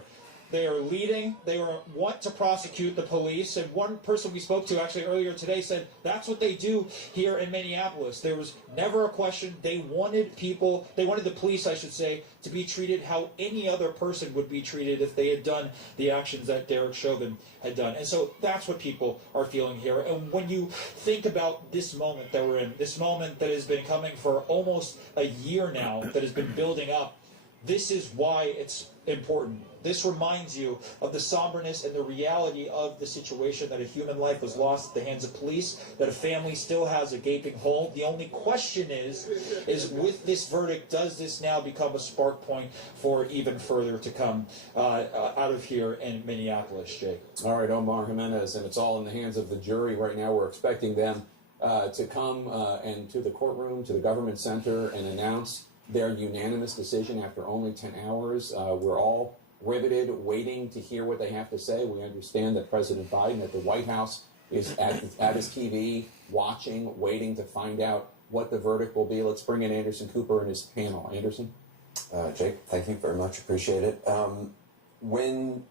They are leading. They want to prosecute the police. And one person we spoke to actually earlier today said that's what they do here in Minneapolis. There was never a question. They wanted the police, I should say, to be treated how any other person would be treated if they had done the actions that Derek Chauvin had done. And so that's what people are feeling here. And when you think about this moment that we're in, this moment that has been coming for almost a year now, that has been building up, this is why it's important. This reminds you of the somberness and the reality of the situation, that a human life was lost at the hands of police, that a family still has a gaping hole. The only question is with this verdict, does this now become a spark point for even further to come out of here in Minneapolis, Jake? All right, Omar Jimenez, and it's all in the hands of the jury right now. We're expecting them to come and to the courtroom, to the government center, and announce their unanimous decision after only 10 hours. We're all riveted, waiting to hear what they have to say. We understand that President Biden at the White House is at his TV, watching, waiting to find out what the verdict will be. Let's bring in Anderson Cooper and his panel. Anderson? Jake, thank you very much. Appreciate it. When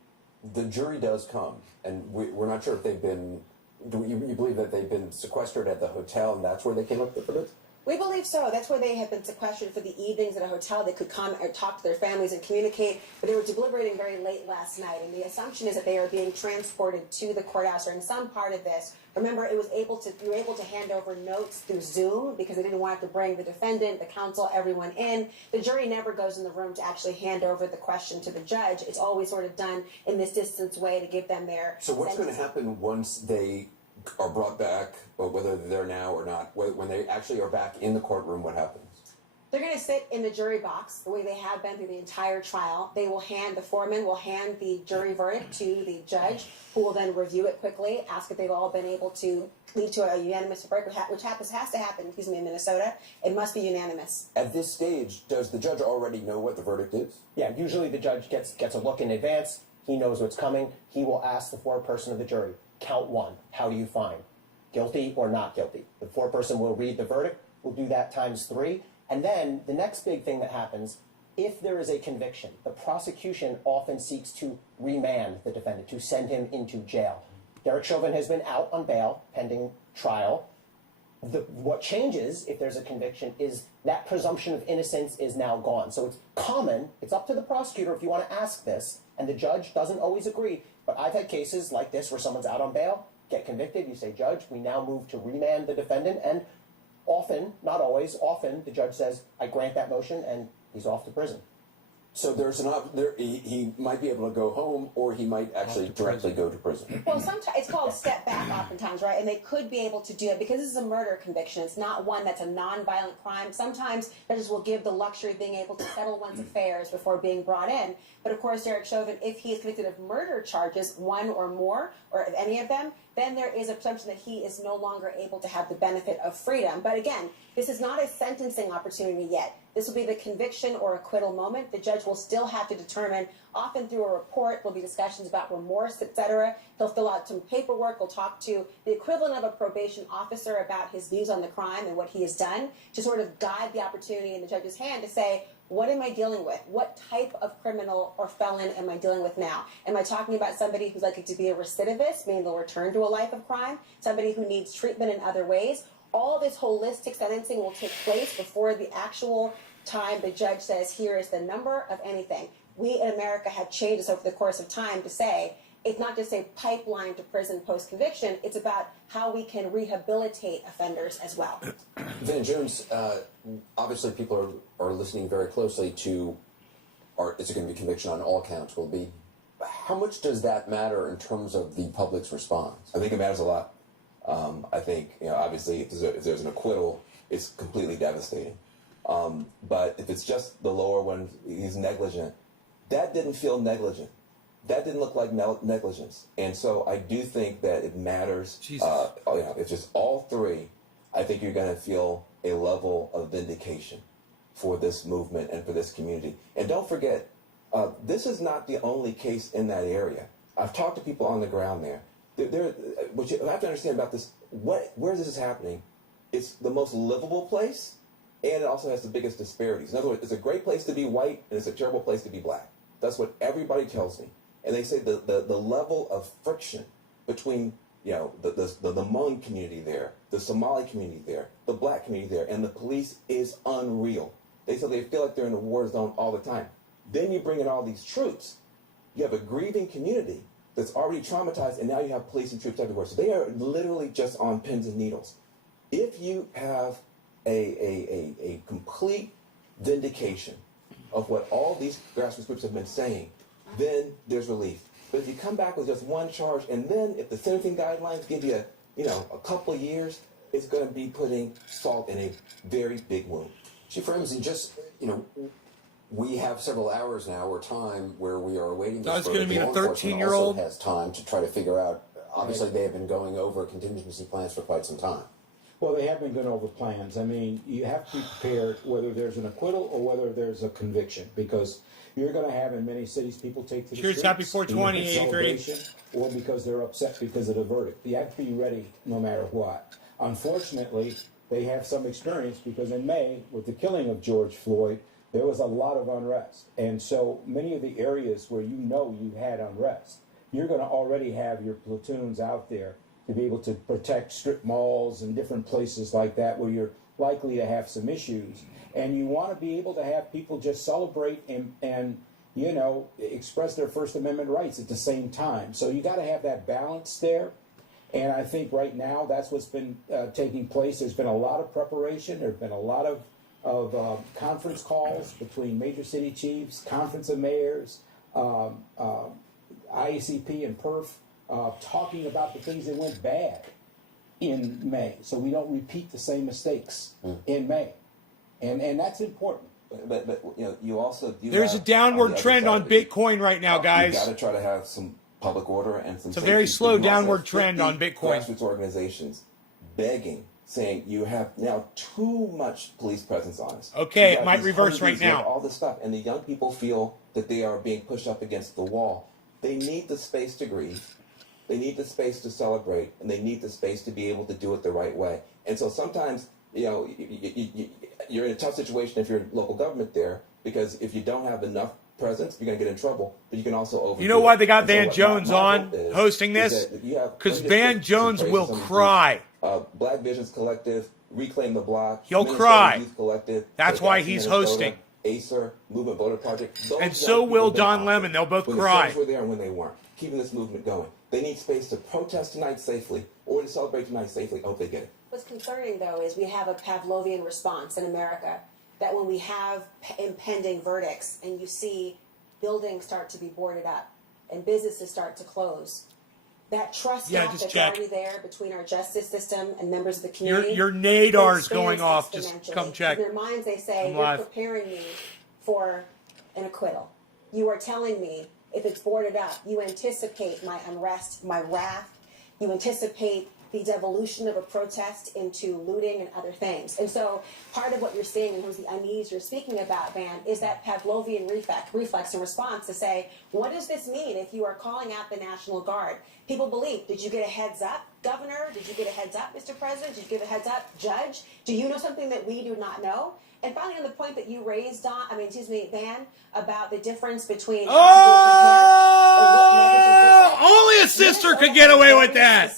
the jury does come, and we're not sure if they've been, do you believe that they've been sequestered at the hotel and that's where they came up with the verdict? We believe so. That's where they have been sequestered for the evenings at a hotel. They could come or talk to their families and communicate, but they were deliberating very late last night, and the assumption is that they are being transported to the courthouse or in some part of this. Remember, you were able to hand over notes through Zoom because they didn't want to bring the defendant, the counsel, everyone in. The jury never goes in the room to actually hand over the question to the judge. It's always sort of done in this distance way to give them their So what's going to happen once they are brought back, or whether they're there now or not, when they actually are back in the courtroom, what happens? They're going to sit in the jury box the way they have been through the entire trial. The foreman will hand the jury verdict to the judge, who will then review it quickly, ask if they've all been able to lead to a unanimous verdict, which has to happen, in Minnesota. It must be unanimous. At this stage, does the judge already know what the verdict is? Yeah, usually the judge gets a look in advance. He knows what's coming. He will ask the foreperson of the jury, count one, how do you find? Guilty or not guilty? The foreperson will read the verdict. We'll do that times 3. And then the next big thing that happens, if there is a conviction, the prosecution often seeks to remand the defendant, to send him into jail. Derek Chauvin has been out on bail pending trial. What changes if there's a conviction is that presumption of innocence is now gone. So it's common, it's up to the prosecutor if you want to ask this, and the judge doesn't always agree. But I've had cases like this where someone's out on bail, get convicted, you say, Judge, we now move to remand the defendant, and often, not always, often the judge says, I grant that motion, and he's off to prison. So there's he might be able to go home, or he might actually directly go to prison. Well, sometimes it's called step back oftentimes, right? And they could be able to do it because this is a murder conviction. It's not one that's a non-violent crime. Sometimes judges will give the luxury of being able to settle one's affairs before being brought in. But of course, Derek Chauvin, if he is convicted of murder charges, one or more, or of any of them, then there is a presumption that he is no longer able to have the benefit of freedom. But again, this is not a sentencing opportunity yet. This will be the conviction or acquittal moment. The judge will still have to determine, often through a report, there'll be discussions about remorse, etc. He'll fill out some paperwork. He'll talk to the equivalent of a probation officer about his views on the crime and what he has done to sort of guide the opportunity in the judge's hand to say, what am I dealing with? What type of criminal or felon am I dealing with now? Am I talking about somebody who's likely to be a recidivist, meaning they'll return to a life of crime? Somebody who needs treatment in other ways? All this holistic sentencing will take place before the actual time the judge says, here is the number of anything. We in America have changed this over the course of time to say, it's not just a pipeline to prison post-conviction, it's about how we can rehabilitate offenders as well. Van Jones, obviously people are listening very closely to, is it going to be conviction on all counts? Will it be? How much does that matter in terms of the public's response? I think it matters a lot. I think, obviously, if there's an acquittal, it's completely devastating. But if it's just the lower one, he's negligent. Dad didn't feel negligent. that didn't look like negligence. And so I do think that it matters. It's just all three. I think you're going to feel a level of vindication for this movement and for this community. And don't forget, this is not the only case in that area. I've talked to people on the ground there. What you have to understand about this, where this is happening, it's the most livable place, and it also has the biggest disparities. In other words, it's a great place to be white, and it's a terrible place to be black. That's what everybody tells me. And they say the level of friction between the Hmong community there, the Somali community there, the black community there, and the police is unreal. They say they feel like they're in a war zone all the time. Then you bring in all these troops. You have a grieving community that's already traumatized, and now you have police and troops everywhere. So they are literally just on pins and needles. If you have a complete vindication of what all these grassroots groups have been saying, then there's relief. But if you come back with just one charge, and then if the sentencing guidelines give you a couple of years, it's going to be putting salt in a very big wound. Chief Ramsey, we have several hours now or time where we are awaiting this. That's going to mean a 13-year-old also has time to try to figure out. Obviously, they have been going over contingency plans for quite some time. Well, they have been going over plans. I mean, you have to be prepared whether there's an acquittal or whether there's a conviction, because you're going to have in many cities people take to the streets. Happy 420, eighth grade. Or because they're upset because of the verdict. You have to be ready no matter what. Unfortunately, they have some experience because in May, with the killing of George Floyd, there was a lot of unrest. And so many of the areas where you had unrest, you're going to already have your platoons out there to be able to protect strip malls and different places like that where you're likely to have some issues. And you want to be able to have people just celebrate and express their First Amendment rights at the same time. So you got to have that balance there. And I think right now that's what's been taking place. There's been a lot of preparation. There's been a lot of conference calls between major city chiefs, conference of mayors, IACP and PERF, talking about the things that went bad in May, so we don't repeat the same mistakes in May, and that's important. But you also there's a downward trend on Bitcoin right now, guys. You got to try to have some public order and some. It's a very slow downward trend on Bitcoin. Grassroots organizations begging, saying you have now too much police presence on us. Okay, it might reverse right now. All this stuff, and the young people feel that they are being pushed up against the wall. They need the space to grieve. They need the space to celebrate, and they need the space to be able to do it the right way. And so sometimes, you're in a tough situation if you're in local government there, because if you don't have enough presence, you're going to get in trouble. But you can also overdo. You know why they got Van so Jones on hosting this? Because Van Jones will cry. Black Visions Collective, Reclaim the Block, He'll Minnesota cry. Youth Collective. That's why he's hosting. Acer, Movement Voter Project. And so will Don Lemon. They'll both cry. When the were there and when they weren't. Keeping this movement going. They need space to protest tonight safely or to celebrate tonight safely. I hope they get it. What's concerning, though, is we have a Pavlovian response in America that when we have impending verdicts and you see buildings start to be boarded up and businesses start to close, that trust gap that's already there between our justice system and members of the community. Your nadar's going off. Just come check. In their minds, they say, you're preparing me for an acquittal. You are telling me if it's boarded up, you anticipate my unrest, my wrath. You anticipate the devolution of a protest into looting and other things. And so part of what you're seeing in terms of the unease you're speaking about, Van, is that Pavlovian reflex and response to say, what does this mean if you are calling out the National Guard? People believe, did you get a heads up, Governor? Did you get a heads up, Mr. President? Did you give a heads up, Judge? Do you know something that we do not know? And finally, on the point that you raised, Van, about the difference between only a sister could get away with that.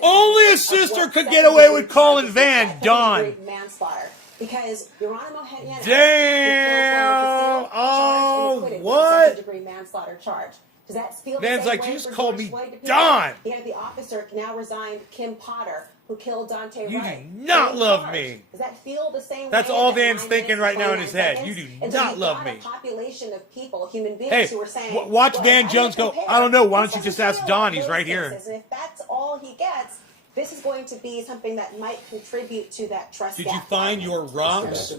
Only a sister could get away with calling Van Don. Manslaughter. Because Geronimo Henry. Damn! Oh, what? Third-degree manslaughter charge. Does that feel Van's like, you just called me Don. He had the officer now resigned, Kim Potter, who killed Dante Wright. You do not love me. Does that feel the same? That's all Van's thinking right now in his head. You do not love me. A population of people, human beings, who are saying, watch Van Jones go. I don't know. Why don't you just ask Don? He's right here. And if that's all he gets, this is going to be something that might contribute to that trust gap. Did you find your rocks?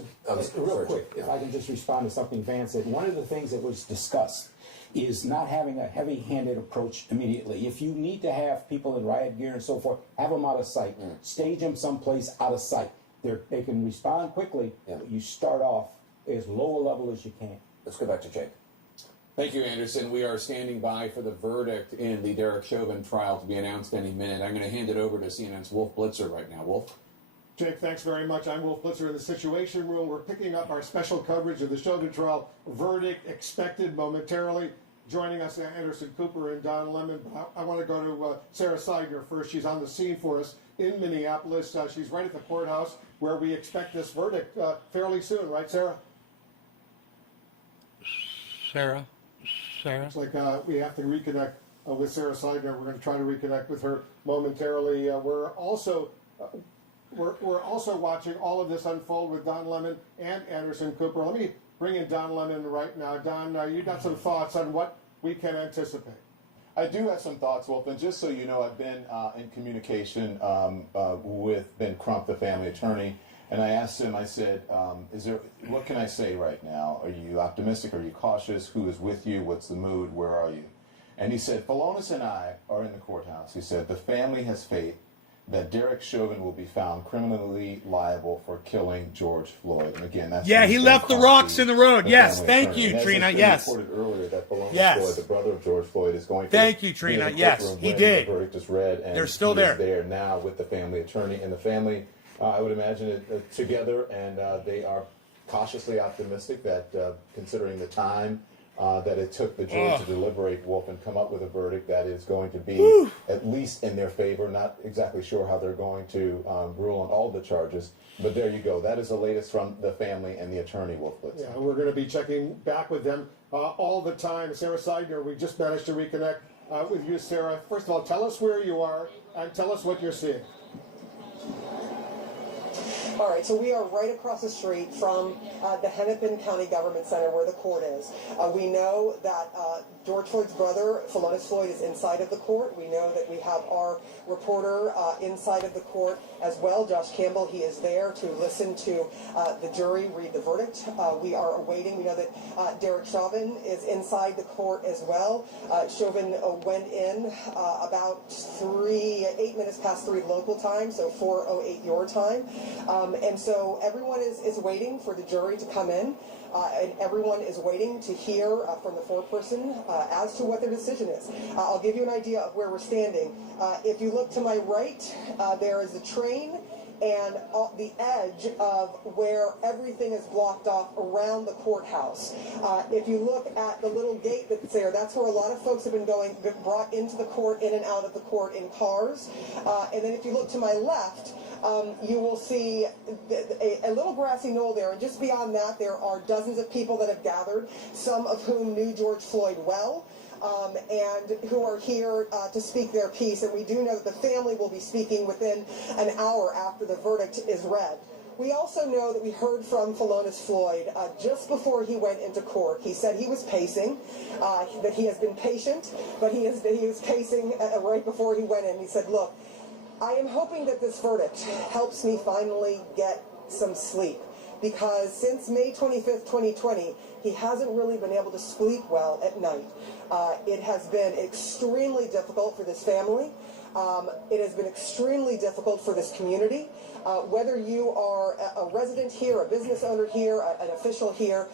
Real quick, if I can just respond to something Van said. One of the things that was discussed is not having a heavy-handed approach immediately. If you need to have people in riot gear and so forth, have them out of sight. Stage them someplace out of sight. They can respond quickly, but you start off as low a level as you can. Let's go back to Jake. Thank you, Anderson. We are standing by for the verdict in the Derek Chauvin trial to be announced any minute. I'm going to hand it over to CNN's Wolf Blitzer right now. Wolf? Jake, thanks very much. I'm Wolf Blitzer in the Situation Room. We're picking up our special coverage of the Chauvin trial. Verdict expected momentarily. Joining us, Anderson Cooper and Don Lemon. I want to go to Sarah Seidner first. She's on the scene for us in Minneapolis. She's right at the courthouse where we expect this verdict fairly soon, right, Sarah? Sarah? It's like we have to reconnect with Sarah Seidner. We're going to try to reconnect with her momentarily. We're also watching all of this unfold with Don Lemon and Anderson Cooper. Let me bring in Don Lemon right now. Don, you got some thoughts on what we can anticipate? I do have some thoughts, Wolf, and just so you know, I've been in communication with Ben Crump, the family attorney, and I asked him, I said, what can I say right now? Are you optimistic? Are you cautious? Who is with you? What's the mood? Where are you? And he said, Pholonis and I are in the courthouse. He said, the family has faith that Derek Chauvin will be found criminally liable for killing George Floyd. And again, that's he left the rocks in the road. Yes, thank you, and Trina. As Yes. reported earlier that Pholonis Yes. Floyd, the brother of George Floyd, is going to Thank you, Trina. Yes, he did. The verdict is read, and they're still he there. is there now with the family attorney and the family. I would imagine it together, and they are cautiously optimistic that, considering the time that it took the jury to deliberate, Wolf, and come up with a verdict that is going to be at least in their favor. Not exactly sure how they're going to rule on all the charges, but there you go. That is the latest from the family and the attorney, Wolf Blitzer. Yeah, we're going to be checking back with them all the time. Sarah Seidner, we just managed to reconnect with you, Sarah. First of all, tell us where you are and tell us what you're seeing. All right, so we are right across the street from the Hennepin County Government Center where the court is. We know that George Floyd's brother, Pholonis Floyd, is inside of the court. We know that we have our reporter inside of the court as well, Josh Campbell. He is there to listen to the jury read the verdict. We are awaiting. We know that Derek Chauvin is inside the court as well. Chauvin went in about 8 minutes past 3 local time, so 4:08 your time. And so everyone is waiting for the jury to come in, and everyone is waiting to hear from the foreperson as to what their decision is. I'll give you an idea of where we're standing. If you look to my right, there is a train and the edge of where everything is blocked off around the courthouse. If you look at the little gate that's there, that's where a lot of folks have been brought into the court, in and out of the court in cars. And then if you look to my left, you will see a little grassy knoll there, and just beyond that there are dozens of people that have gathered, some of whom knew George Floyd well, and who are here to speak their piece. And we do know that the family will be speaking within an hour after the verdict is read. We also know that we heard from Pholonis Floyd just before he went into court. He said he was pacing, that he has been patient, but he was pacing right before he went in. He said, look, I am hoping that this verdict helps me finally get some sleep, because since May 25th, 2020, he hasn't really been able to sleep well at night. It has been extremely difficult for this family. It has been extremely difficult for this community. Whether you are a resident here, a business owner here, an official here,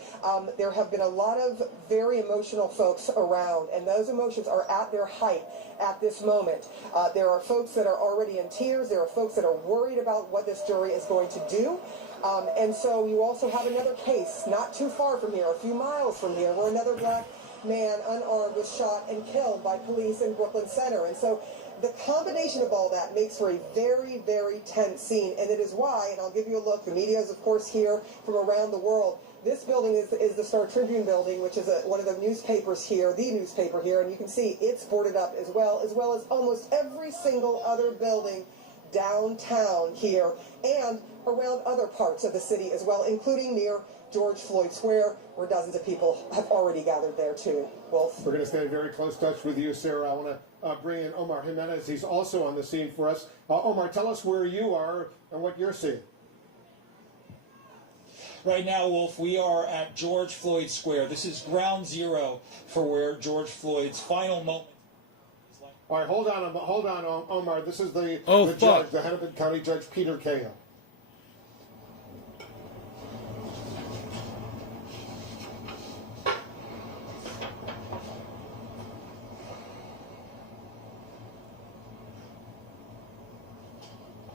there have been a lot of very emotional folks around, and those emotions are at their height at this moment. There are folks that are already in tears. There are folks that are worried about what this jury is going to do. And so you also have another case not too far from here, a few miles from here, where another black man unarmed was shot and killed by police in Brooklyn Center. And so the combination of all that makes for a very, very tense scene, and it is why, and I'll give you a look, the media is of course here from around the world. This building is the Star Tribune building, which is one of the newspapers here, the newspaper here, and you can see it's boarded up as well as almost every single other building downtown here and around other parts of the city as well, including near George Floyd Square, where dozens of people have already gathered there too. Wolf? We're going to stay in very close touch with you, Sarah. I want to bring in Omar Jimenez. He's also on the scene for us. Omar, tell us where you are and what you're seeing. Right now, Wolf, we are at George Floyd Square. This is ground zero for where George Floyd's final moment. All right, hold on, Omar. This is the fuck. judge, the Hennepin County Judge Peter Cahill.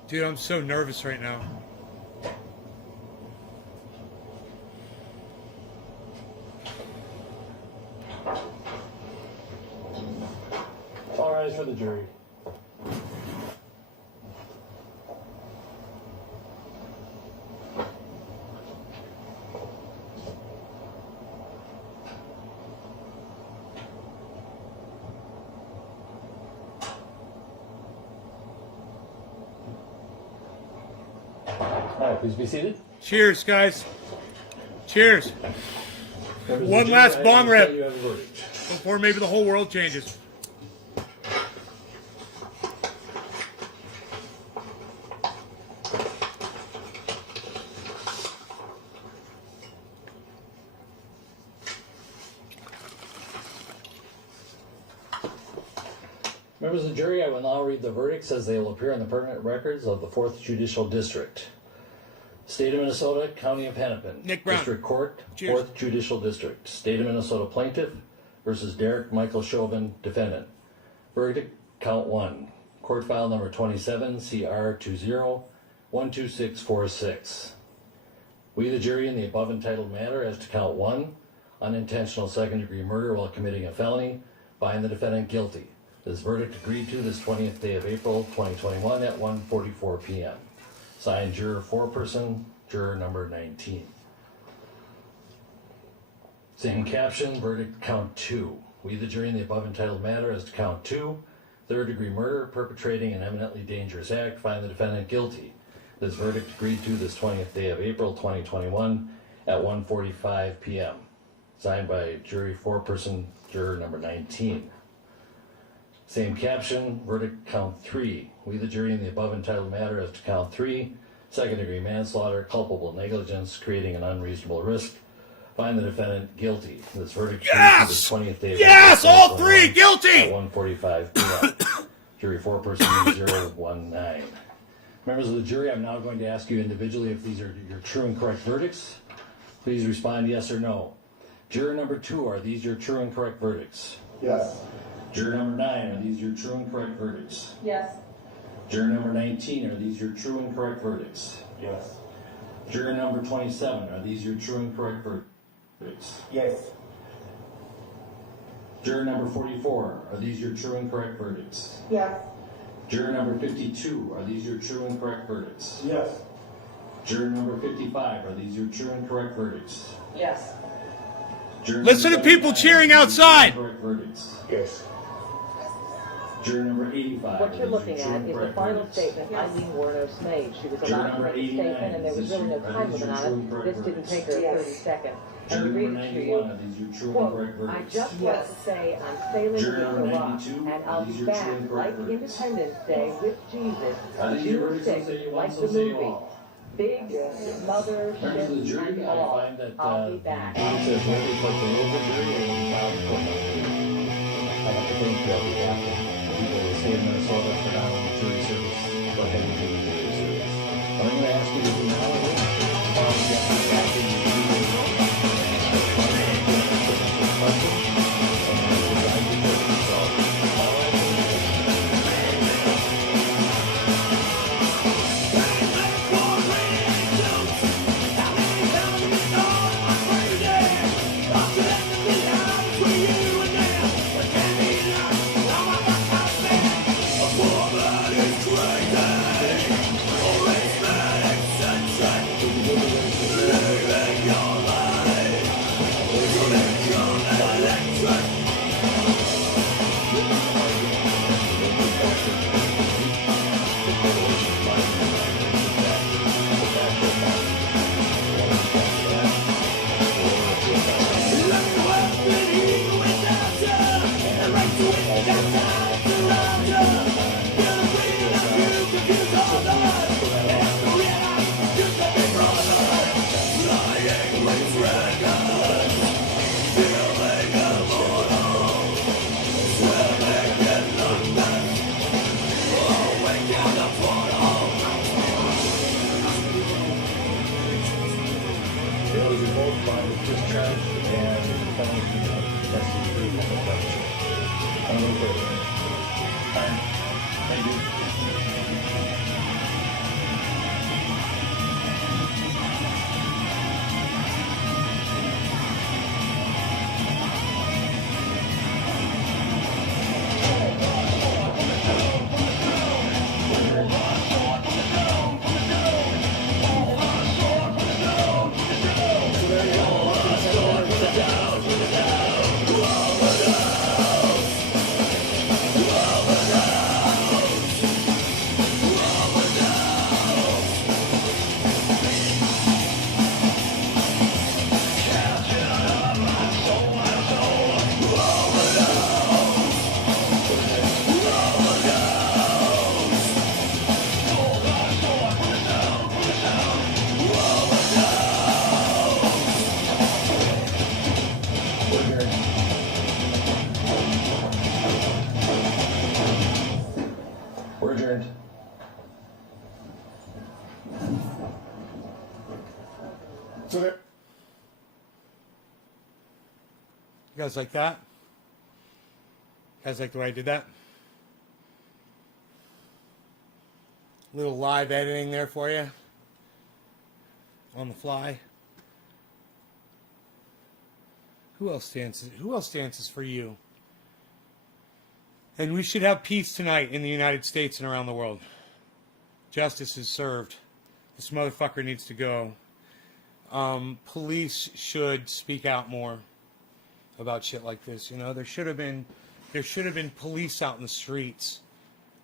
Dude, I'm so nervous right now. All rise for the jury. All right, please be seated. Cheers, guys. Cheers. Members of One the last jury, I bong understand rip you have a verdict. before maybe the whole world changes. Members of the jury, I will now read the verdicts as they will appear in the permanent records of the 4th Judicial District. State of Minnesota, County of Hennepin. Nick Brown. District Court, Cheers. 4th Judicial District. State of Minnesota Plaintiff versus Derek Michael Chauvin, Defendant. Verdict, Count 1. Court File Number 27, CR 20-12646. We, the jury, in the above entitled matter as to Count 1, unintentional second-degree murder while committing a felony, find the defendant guilty. This verdict agreed to this 20th day of April, 2021 at 1:44 p.m. Signed, juror foreperson, juror number 19. Same caption, verdict count 2. We, the jury, in the above entitled matter as to count 2, third-degree murder, perpetrating an eminently dangerous act, find the defendant guilty. This verdict agreed to this 20th day of April, 2021 at 1:45 p.m. Signed by jury foreperson, juror number 19. Same caption, verdict count 3. We, the jury, in the above entitled matter as to count 3, second-degree manslaughter, culpable negligence, creating an unreasonable risk, find the defendant guilty. This verdict Yes! is the 20th day of Yes, April, all three 2021 guilty! At 1:45 p.m. Jury foreperson 019. Members of the jury, I'm now going to ask you individually if these are your true and correct verdicts. Please respond yes or no. Juror number 2, are these your true and correct verdicts? Yes. Juror number 9, are these your true and correct verdicts? Yes. Juror number 19, are these your true and correct verdicts? Yes. Juror number 27, are these your true and correct verdicts? Yes. Juror number 44, are these your true and correct verdicts? Yes. Juror number 52, are these your true and correct verdicts? Yes. Juror number 55, are these your true and correct verdicts? Yes. Juror Listen number to people 79, cheering are these your outside. true and correct verdicts? Yes. Juror number 85, What are you're these your looking true at and is the correct final verdicts? statement Eileen Wuornos made. She was Juror allowed to number make a statement, 89, and there was is really no this time your limit on true and it. correct This didn't take her Yes. 30 seconds. Juror And number read it to 91, you. are these your true and Quote, correct I verdicts? just want to say I'm sailing Juror with number the rock, 92, and I'll are these be your back true and like correct verdicts? Independence Day with Jesus. Are these your verdicts? Tuesday, Say you like want, the so say you movie. all. Big mother Members of the ship jury, and I all. find that I'll be back. the verdict is ready for the over jury and will be filed in court. I'd like to thank you on behalf of the people of the state of Minnesota for not only jury service, but heavy duty jury service. I'm going to ask you to do now and then. Get my back in the Crazy. will be both found discharged and the defendant will be tested free from the question. I move for it. Thank you. We're adjourned. So there. You guys like that? You guys like the way I did that? Little live editing there for you. On the fly. Who else dances for you? And we should have peace tonight in the United States and around the world. Justice is served. This motherfucker needs to go. Police should speak out more about shit like this. You know, there should have been police out in the streets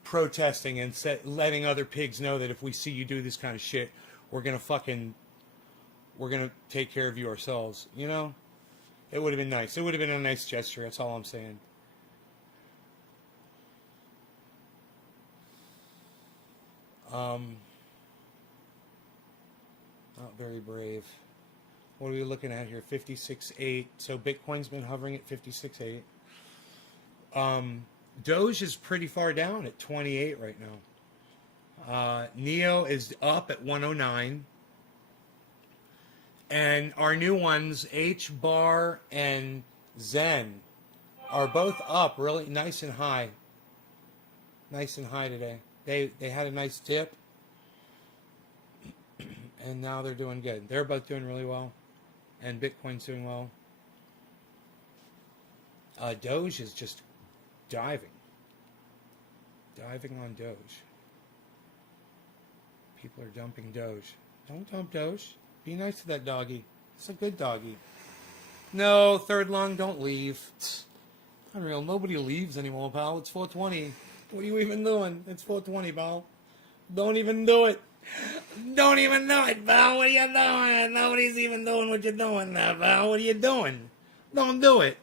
protesting and letting other pigs know that if we see you do this kind of shit, we're gonna take care of you ourselves. You know, it would have been nice. It would have been a nice gesture. That's all I'm saying. Not very brave. What are we looking at here? 56.8. So Bitcoin's been hovering at 56.8. Doge is pretty far down at 28 right now. Neo is up at 109. And our new ones, H-Bar and Zen, are both up really nice and high. Nice and high today. They had a nice dip. And now they're doing good. They're both doing really well. And Bitcoin's doing well. Doge is just diving. Diving on Doge. People are dumping Doge. Don't dump Doge. Be nice to that doggy. It's a good doggy. No, third lung, don't leave. It's unreal. Nobody leaves anymore, pal. It's 420. What are you even doing? It's 420, pal. Don't even do it. Don't even do it, pal. What are you doing? Nobody's even doing what you're doing now, pal. What are you doing? Don't do it.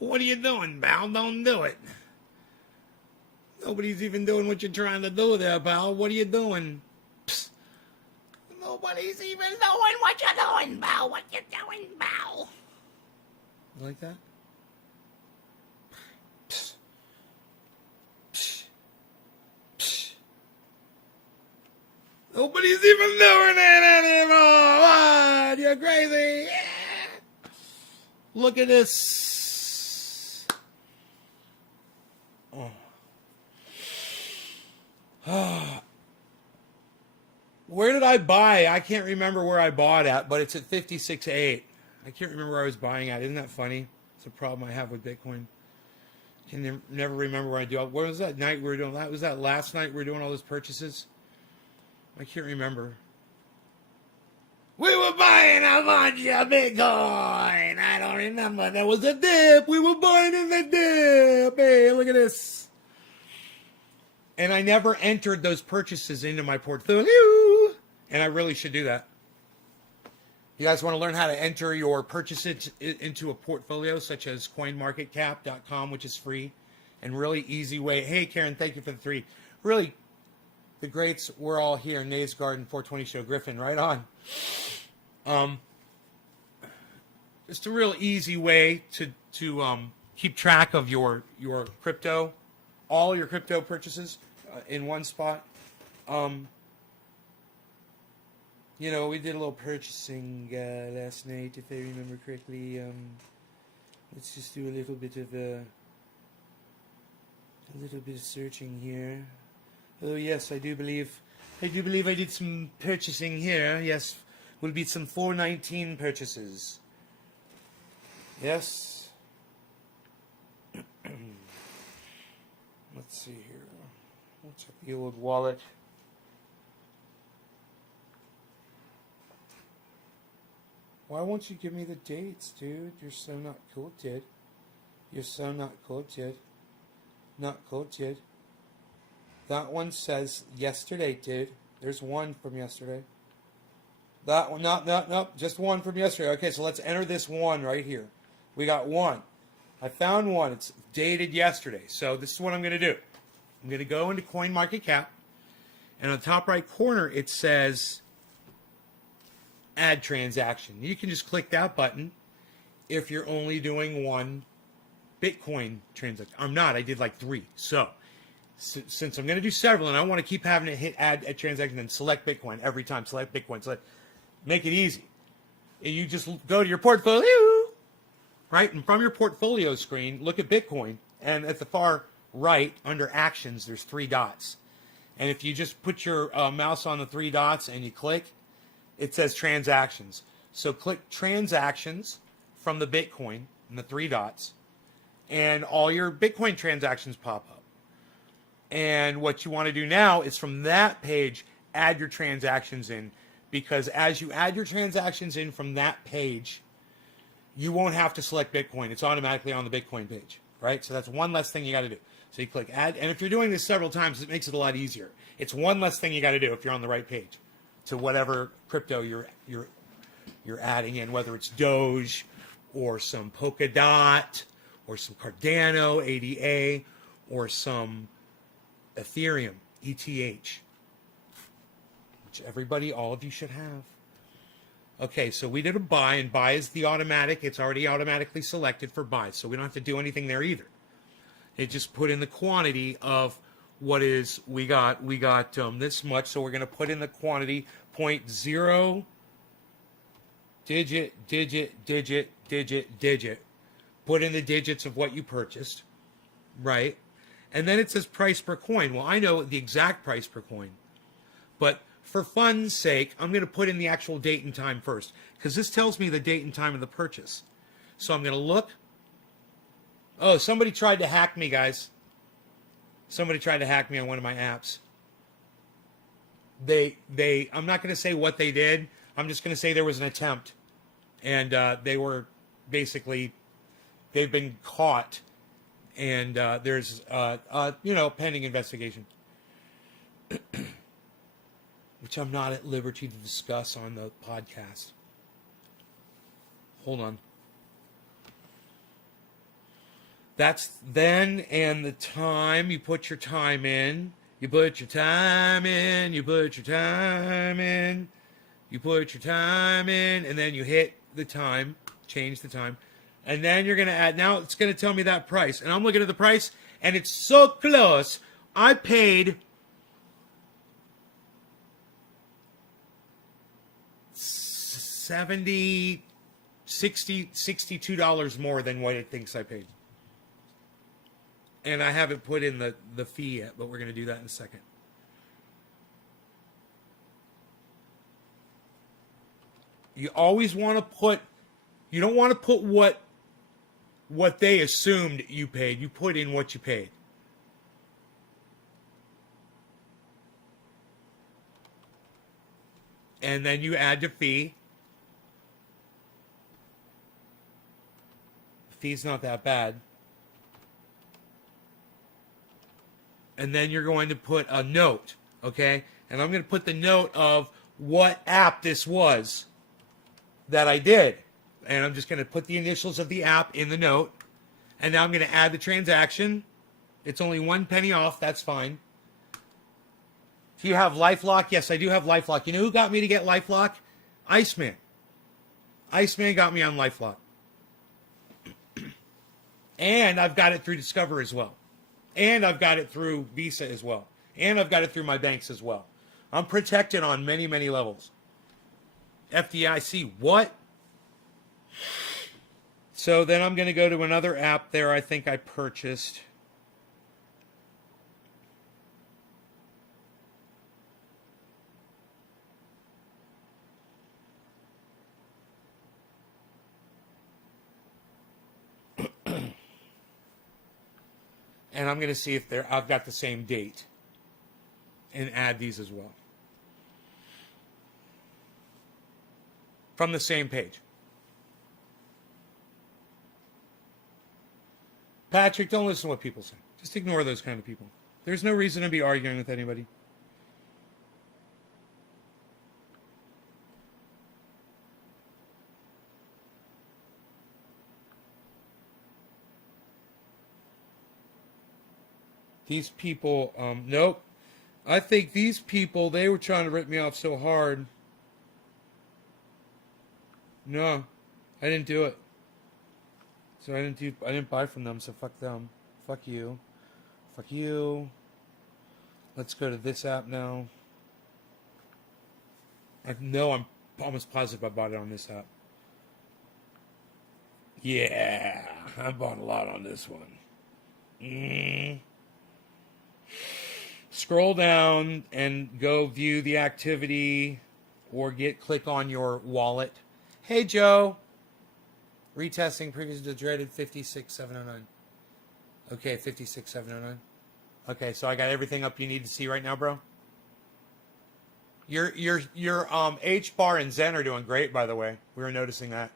What are you doing, pal? Don't do it. Nobody's even doing what you're trying to do there, pal. What are you doing? Psst. Nobody's even doing what you're doing, pal. What you doing, pal? You like that? Psst. Psst. Psst. Nobody's even doing it anymore. What? You're crazy. Yeah. Look at this. Oh. Where did I buy? I can't remember where I bought at, but it's at 56.8. I can't remember where I was buying at. Isn't that funny? It's a problem I have with Bitcoin. I can never remember where I do. Where was that night we were doing that? Was that last night we were doing all those purchases? I can't remember. We were buying a bunch of Bitcoin. I don't remember. There was a dip. We were buying in the dip. Hey, look at this. And I never entered those purchases into my portfolio. And I really should do that. You guys want to learn how to enter your purchases into a portfolio, such as coinmarketcap.com, which is free and really easy way. Hey, Karen, thank you for the 3. Really, the greats, we're all here. Nays Garden, 420 Show, Griffin, right on. Just a real easy way to keep track of your crypto, all your crypto purchases in one spot. You know, we did a little purchasing last night, if I remember correctly. Let's just do a little bit of searching here. Oh yes, I do believe I did some purchasing here. Yes, will be some 419 purchases. Yes. Let's see here. Let's check the old wallet. Why won't you give me the dates, dude? You're so not cool, dude. You're so not cool, dude. Not cool, dude. That one says yesterday, dude. There's one from yesterday. That one, no, just one from yesterday. Okay, so let's enter this one right here. We got one. I found one. It's dated yesterday. So this is what I'm going to do. I'm going to go into CoinMarketCap, and on the top right corner it says Add Transaction. You can just click that button if you're only doing one Bitcoin transaction. I'm not. I did like 3. So since I'm going to do several, and I want to keep having to hit Add a Transaction and select Bitcoin every time. Select Bitcoin. Select. Make it easy. You just go to your portfolio, right? And from your portfolio screen, look at Bitcoin. And at the far right, under Actions, there's 3 dots. And if you just put your mouse on the 3 dots and you click, it says Transactions. So click Transactions from the Bitcoin and the 3 dots, and all your Bitcoin transactions pop up. And what you want to do now is from that page, add your transactions in. Because as you add your transactions in from that page, you won't have to select Bitcoin. It's automatically on the Bitcoin page, right? So that's one less thing you got to do. So you click Add. And if you're doing this several times, it makes it a lot easier. It's one less thing you got to do if you're on the right page to whatever crypto you're adding in, whether it's Doge or some Polkadot or some Cardano, ADA, or some Ethereum, ETH. Everybody, all of you should have. Okay, so we did a buy, and buy is the automatic. It's already automatically selected for buy, so we don't have to do anything there either. It just put in the quantity of what is we got this much, so we're going to put in the quantity 0.0 digit. Put in the digits of what you purchased, right? And then it says price per coin. Well, I know the exact price per coin, but for fun's sake, I'm going to put in the actual date and time first, because this tells me the date and time of the purchase. So I'm going to look. Oh, somebody tried to hack me, guys. Somebody tried to hack me on one of my apps. I'm not going to say what they did. I'm just going to say there was an attempt. And they were basically, they've been caught. And there's, pending investigation. Which I'm not at liberty to discuss on the podcast. Hold on. That's then and the time. You put your time in. You put your time in. You put your time in. You put your time in. And then you hit the time. Change the time. And then you're going to add. Now it's going to tell me that price. And I'm looking at the price. And it's so close. I paid $70, $60, $62 more than what it thinks I paid. And I haven't put in the fee yet, but we're going to do that in a second. You always want to put, you don't want to put what they assumed you paid. You put in what you paid. And then you add the fee. The fee's not that bad. And then you're going to put a note, okay? And I'm going to put the note of what app this was that I did. And I'm just going to put the initials of the app in the note. And now I'm going to add the transaction. It's only 1 penny off. That's fine. Do you have LifeLock? Yes, I do have LifeLock. You know who got me to get LifeLock? Iceman. Iceman got me on LifeLock. And I've got it through Discover as well. And I've got it through Visa as well. And I've got it through my banks as well. I'm protected on many, many levels. FDIC. What? So then I'm going to go to another app there I think I purchased. And I'm going to see if I've got the same date and add these as well. From the same page. Patrick, don't listen to what people say. Just ignore those kind of people. There's no reason to be arguing with anybody. These people, nope. I think these people, they were trying to rip me off so hard. No, I didn't do it. So I didn't buy from them, so fuck them. Fuck you. Fuck you. Let's go to this app now. I'm almost positive I bought it on this app. Yeah, I bought a lot on this one. Scroll down and go view the activity or click on your wallet. Hey, Joe. Retesting previous to dreaded 56709. Okay, 56709. Okay, so I got everything up you need to see right now, bro. Your H bar and Zen are doing great, by the way. We were noticing that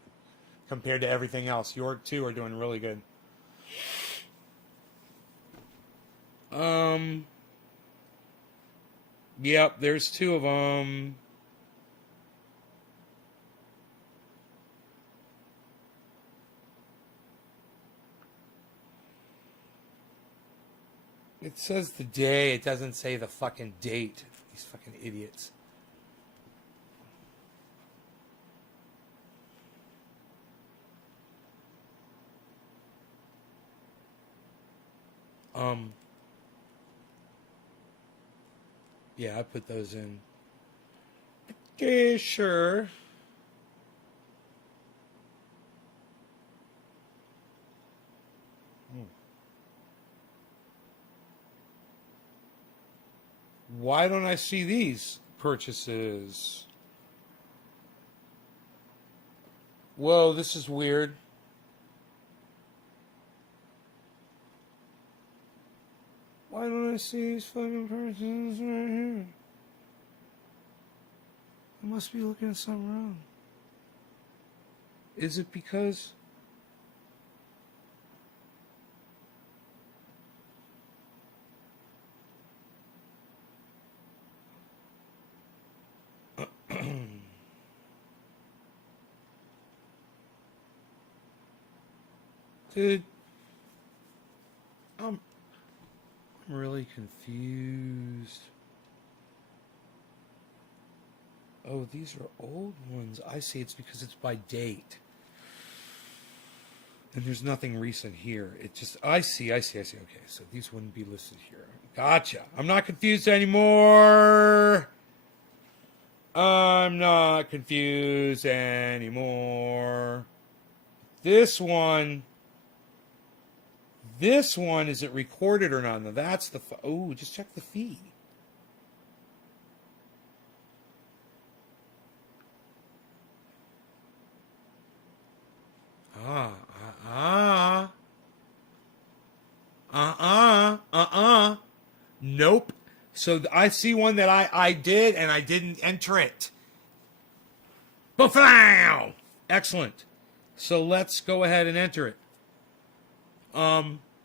compared to everything else. Your two are doing really good. Yep, there's two of them. It says the day. It doesn't say the fucking date. These fucking idiots. Yeah, I put those in. Okay, sure. Why don't I see these purchases? Whoa, this is weird. Why don't I see these fucking purchases right here? I must be looking at something wrong. Is it because... Dude, I'm really confused. Oh, these are old ones. I see. It's because it's by date. And there's nothing recent here. It just, I see. Okay, so these wouldn't be listed here. Gotcha. I'm not confused anymore. I'm not confused anymore. This one, is it recorded or not? Now that's the, oh, just check the fee. Nope. So I see one that I did and I didn't enter it. Ba-fow! Excellent. So let's go ahead and enter it.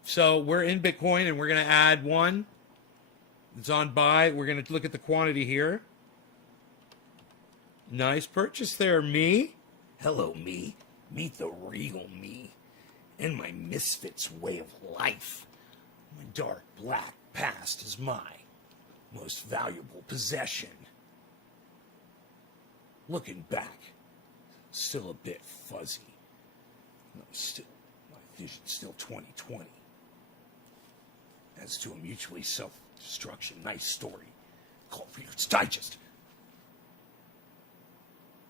So we're in Bitcoin and we're going to add one. It's on buy. We're going to look at the quantity here. Nice purchase there, me. Hello, me. Meet the real me and my misfits way of life. My dark black past is my most valuable possession. Looking back, still a bit fuzzy. No, still, my vision's still 20/20. As to a mutually self-destruction, nice story called Reader's Digest.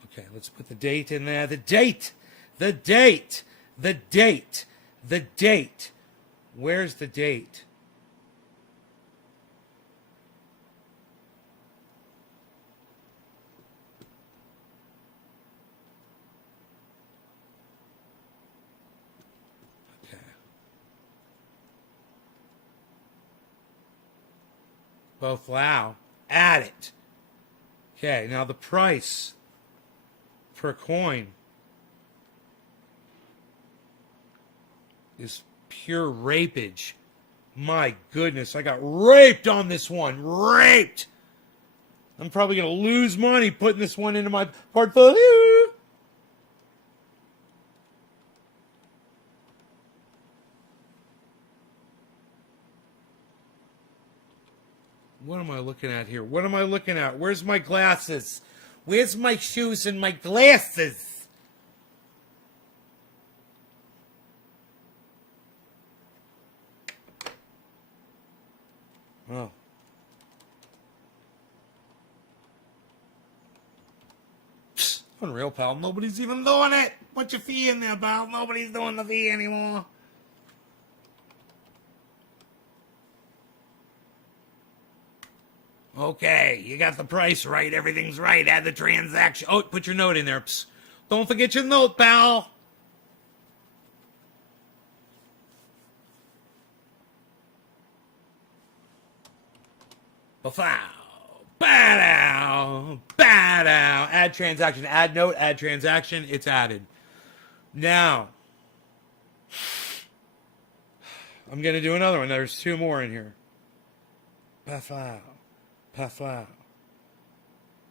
Okay, let's put the date in there. The date! The date! The date! The date! Where's the date? Okay. Both wow. Add it. Okay, now the price per coin is pure rapage. My goodness, I got raped on this one. Raped! I'm probably going to lose money putting this one into my portfolio. What am I looking at here? What am I looking at? Where's my glasses? Where's my shoes and my glasses? Oh. Psst, unreal, pal. Nobody's even doing it. Put your fee in there, pal. Nobody's doing the fee anymore. Okay, you got the price right. Everything's right. Add the transaction. Oh, put your note in there. Psst. Don't forget your note, pal. Bow, bow, bow. Add transaction. Add note. Add transaction. It's added. Now, I'm going to do another one. There's two more in here. Bow. Paflow.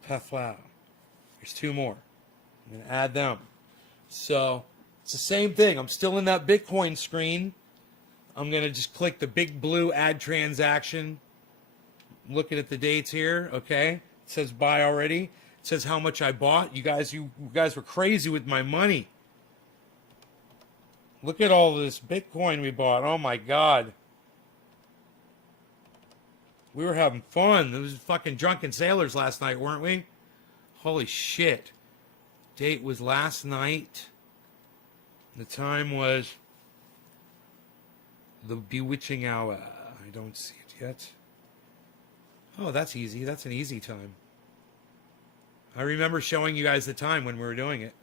Paflow. There's two more. I'm going to add them. So, it's the same thing. I'm still in that Bitcoin screen. I'm going to just click the big blue add transaction. Looking at the dates here, okay? It says buy already. It says how much I bought. You guys were crazy with my money. Look at all this Bitcoin we bought. Oh my God. We were having fun. There was fucking drunken sailors last night, weren't we? Holy shit. Date was last night. The time was the bewitching hour. I don't see it yet. Oh, that's easy. That's an easy time. I remember showing you guys the time when we were doing it.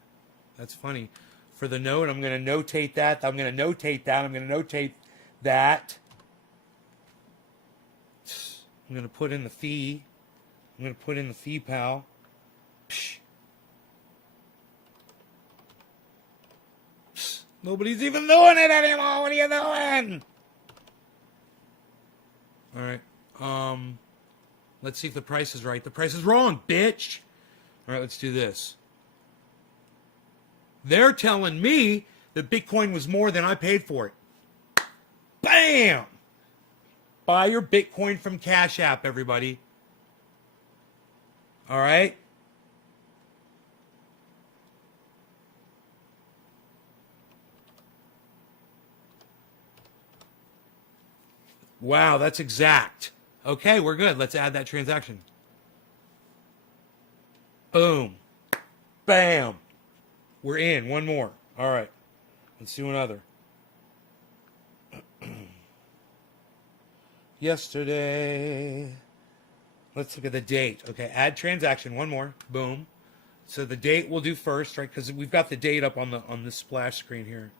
That's funny. For the note, I'm going to notate that. I'm going to notate that. I'm going to notate that. I'm going to put in the fee. I'm going to put in the fee, pal. Psh. Psh. Nobody's even doing it anymore. What are you doing? All right. Let's see if the price is right. The price is wrong, bitch. All right, let's do this. They're telling me that Bitcoin was more than I paid for it. Bam! Buy your Bitcoin from Cash App, everybody. All right? Wow, that's exact. Okay, we're good. Let's add that transaction. Boom. Bam. We're in. One more. All right. Let's do another. Yesterday. Let's look at the date. Okay, add transaction. One more. Boom. So the date we'll do first, right? Because we've got the date up on the splash screen here.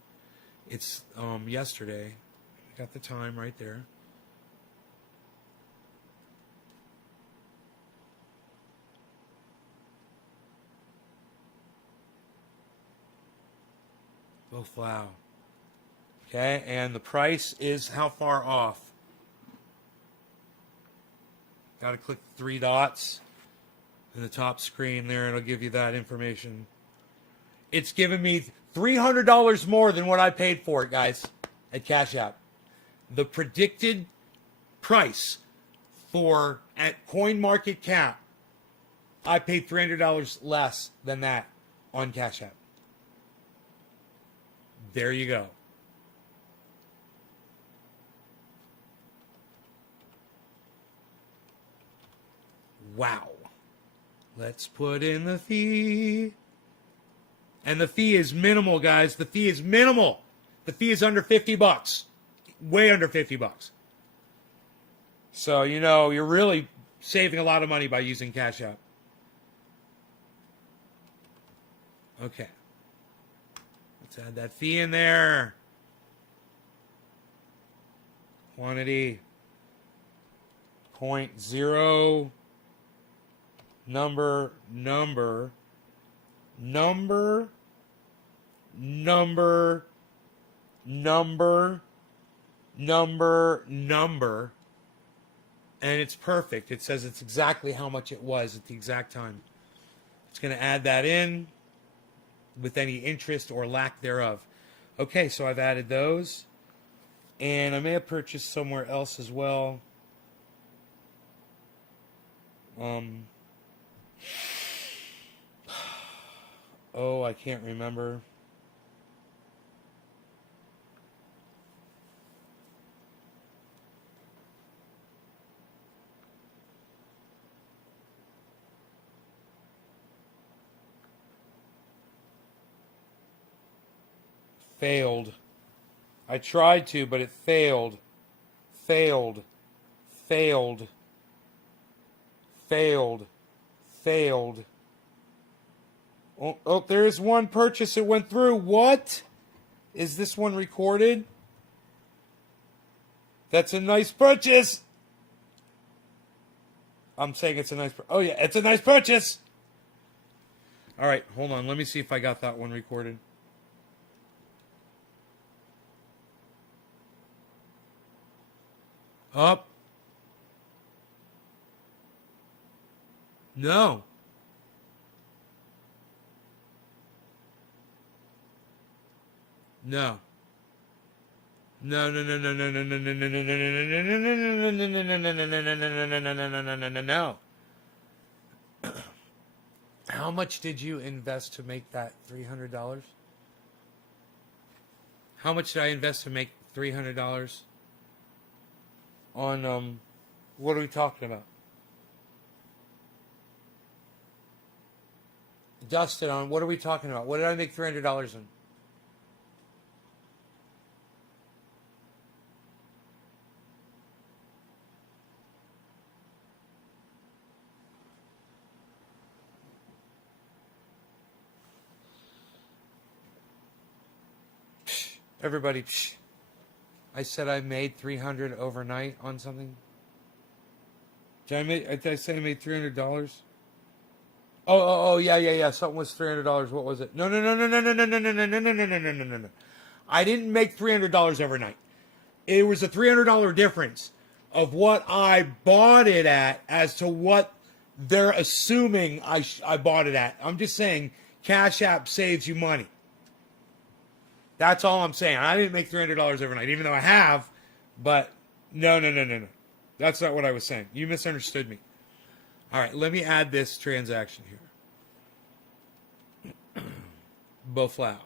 It's yesterday. We got the time right there. Oh, wow. Okay, and the price is how far off? Got to click the three dots in the top screen there. It'll give you that information. It's giving me $300 more than what I paid for it, guys, at Cash App. The predicted price for at CoinMarketCap, I paid $300 less than that on Cash App. There you go. Wow. Let's put in the fee. And the fee is minimal, guys. The fee is minimal. The fee is under $50. Way under $50. So, you know, you're really saving a lot of money by using Cash App. Okay. Let's add that fee in there. Quantity. 0.0. Number. And it's perfect. It says it's exactly how much it was at the exact time. It's going to add that in with any interest or lack thereof. Okay, so I've added those. And I may have purchased somewhere else as well. Oh, I can't remember. Failed. I tried to, but it failed. Failed. Oh, there's one purchase that went through. What? Is this one recorded? That's a nice purchase. I'm saying it's a nice... Oh, yeah, it's a nice purchase. All right, hold on. Let me see if I got that one recorded. Up. No. No. No. How much did you invest to make that $300? How much did I invest to make $300? On, what are we talking about? Dustin, on what are we talking about? What did I make $300 in? Everybody, I said I made $300 overnight on something. Did I say I made $300? Oh, yeah. Something was $300. What was it? No. I didn't make $300 overnight. It was a $300 difference of what I bought it at as to what they're assuming I bought it at. I'm just saying Cash App saves you money. That's all I'm saying. I didn't make $300 overnight, even though I have, but no. That's not what I was saying. You misunderstood me. All right, let me add this transaction here. Boflau.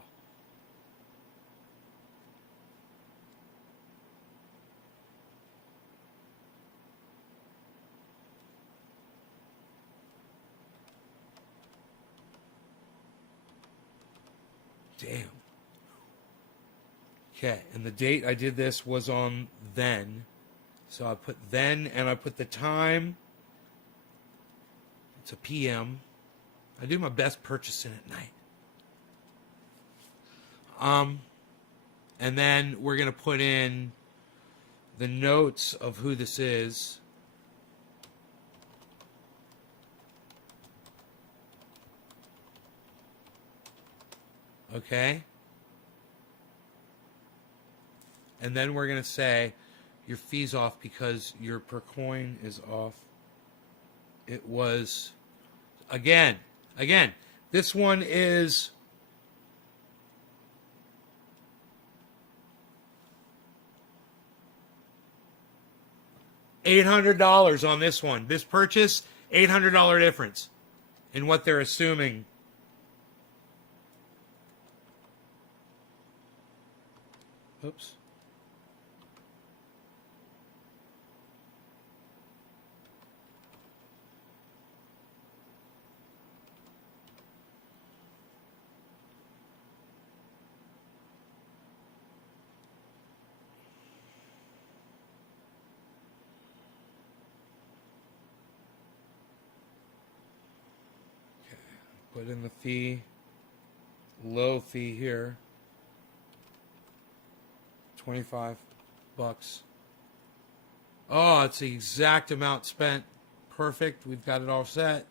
Damn. Okay, and the date I did this was on then. So I put then, and I put the time. It's a PM. I do my best purchasing at night. And then we're going to put in the notes of who this is. Okay. And then we're going to say your fee's off because your per coin is off. It was, again, this one is $800 on this one. This purchase, $800 difference in what they're assuming. Oops. Put in the fee. Low fee here. $25. Oh, it's the exact amount spent. Perfect. We've got it all set.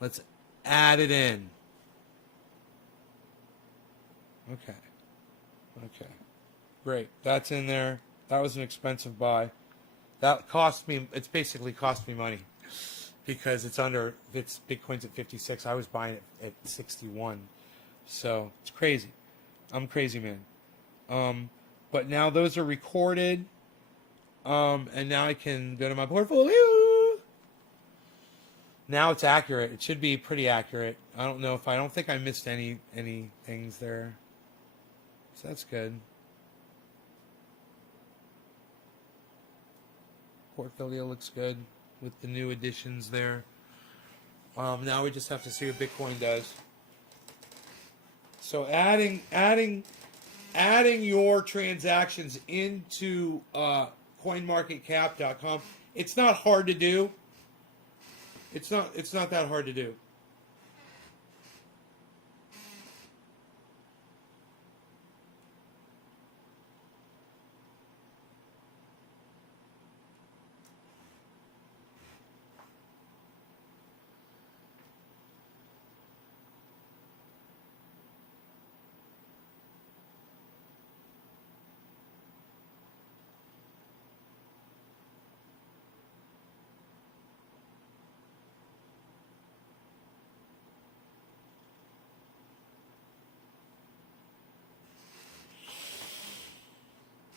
Let's add it in. Okay. Okay. Great. That's in there. That was an expensive buy. That cost me, it's basically cost me money because it's Bitcoin's at 56. I was buying it at 61. So it's crazy. I'm crazy, man. But now those are recorded. And now I can go to my portfolio. Now it's accurate. It should be pretty accurate. I don't think I missed any things there. So that's good. Portfolio looks good with the new additions there. Now we just have to see what Bitcoin does. So adding your transactions into CoinMarketCap.com. It's not hard to do. It's not that hard to do.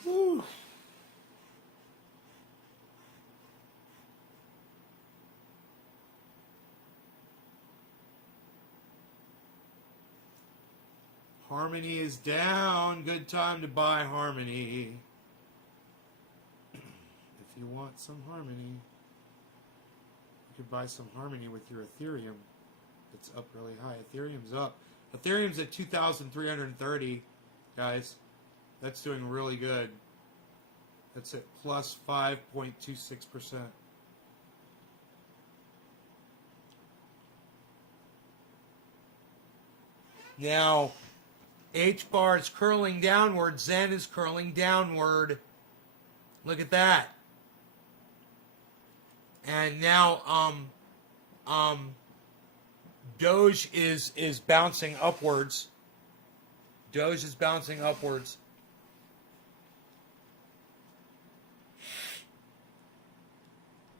Whew. Harmony is down. Good time to buy Harmony. If you want some Harmony, you could buy some Harmony with your Ethereum. It's up really high. Ethereum's up. Ethereum's at 2,330, guys. That's doing really good. That's at plus 5.26%. Now, H-bar is curling downward. Zen is curling downward. Look at that. And now, Doge is bouncing upwards. Doge is bouncing upwards.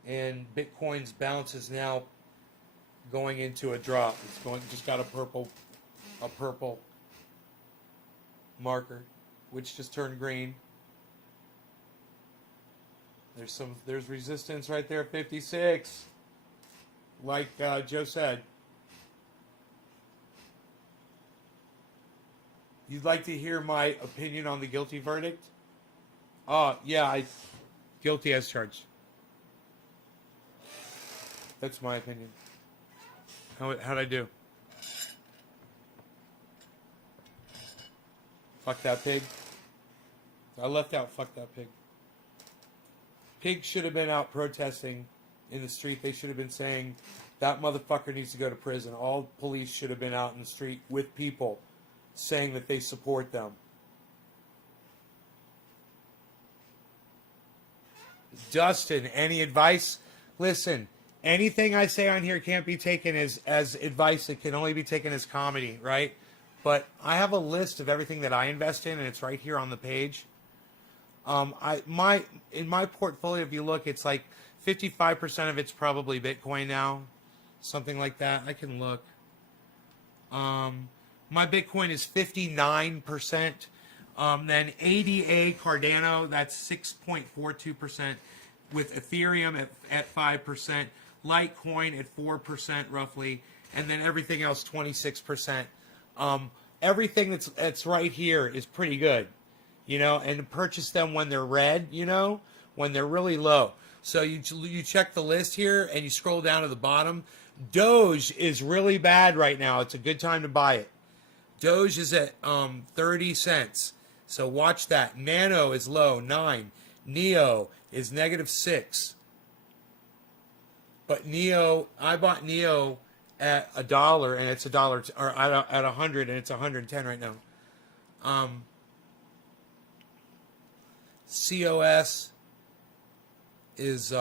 And Bitcoin's bounce is now going into a drop. It's just got a purple marker, which just turned green. There's resistance right there at 56, like Joe said. You'd like to hear my opinion on the guilty verdict? Yeah, guilty as charged. That's my opinion. How'd I do? Fuck that pig. I left out fuck that pig. Pigs should have been out protesting in the street. They should have been saying, that motherfucker needs to go to prison. All police should have been out in the street with people saying that they support them. Dustin, any advice? Listen, anything I say on here can't be taken as advice. It can only be taken as comedy, right? But I have a list of everything that I invest in, and it's right here on the page. In my portfolio, if you look, it's like 55% of it's probably Bitcoin now, something like that. I can look. My Bitcoin is 59%. Then ADA Cardano, that's 6.42%, with Ethereum at 5%, Litecoin at 4% roughly, and then everything else 26%. Everything that's right here is pretty good, and purchase them when they're red, when they're really low. So you check the list here and you scroll down to the bottom. Doge is really bad right now. It's a good time to buy it. Doge is at 30 cents. So watch that. Nano is low, 9. Neo is negative 6. But Neo, I bought Neo at $1, and it's $1, or at 100, and it's 110 right now. COS is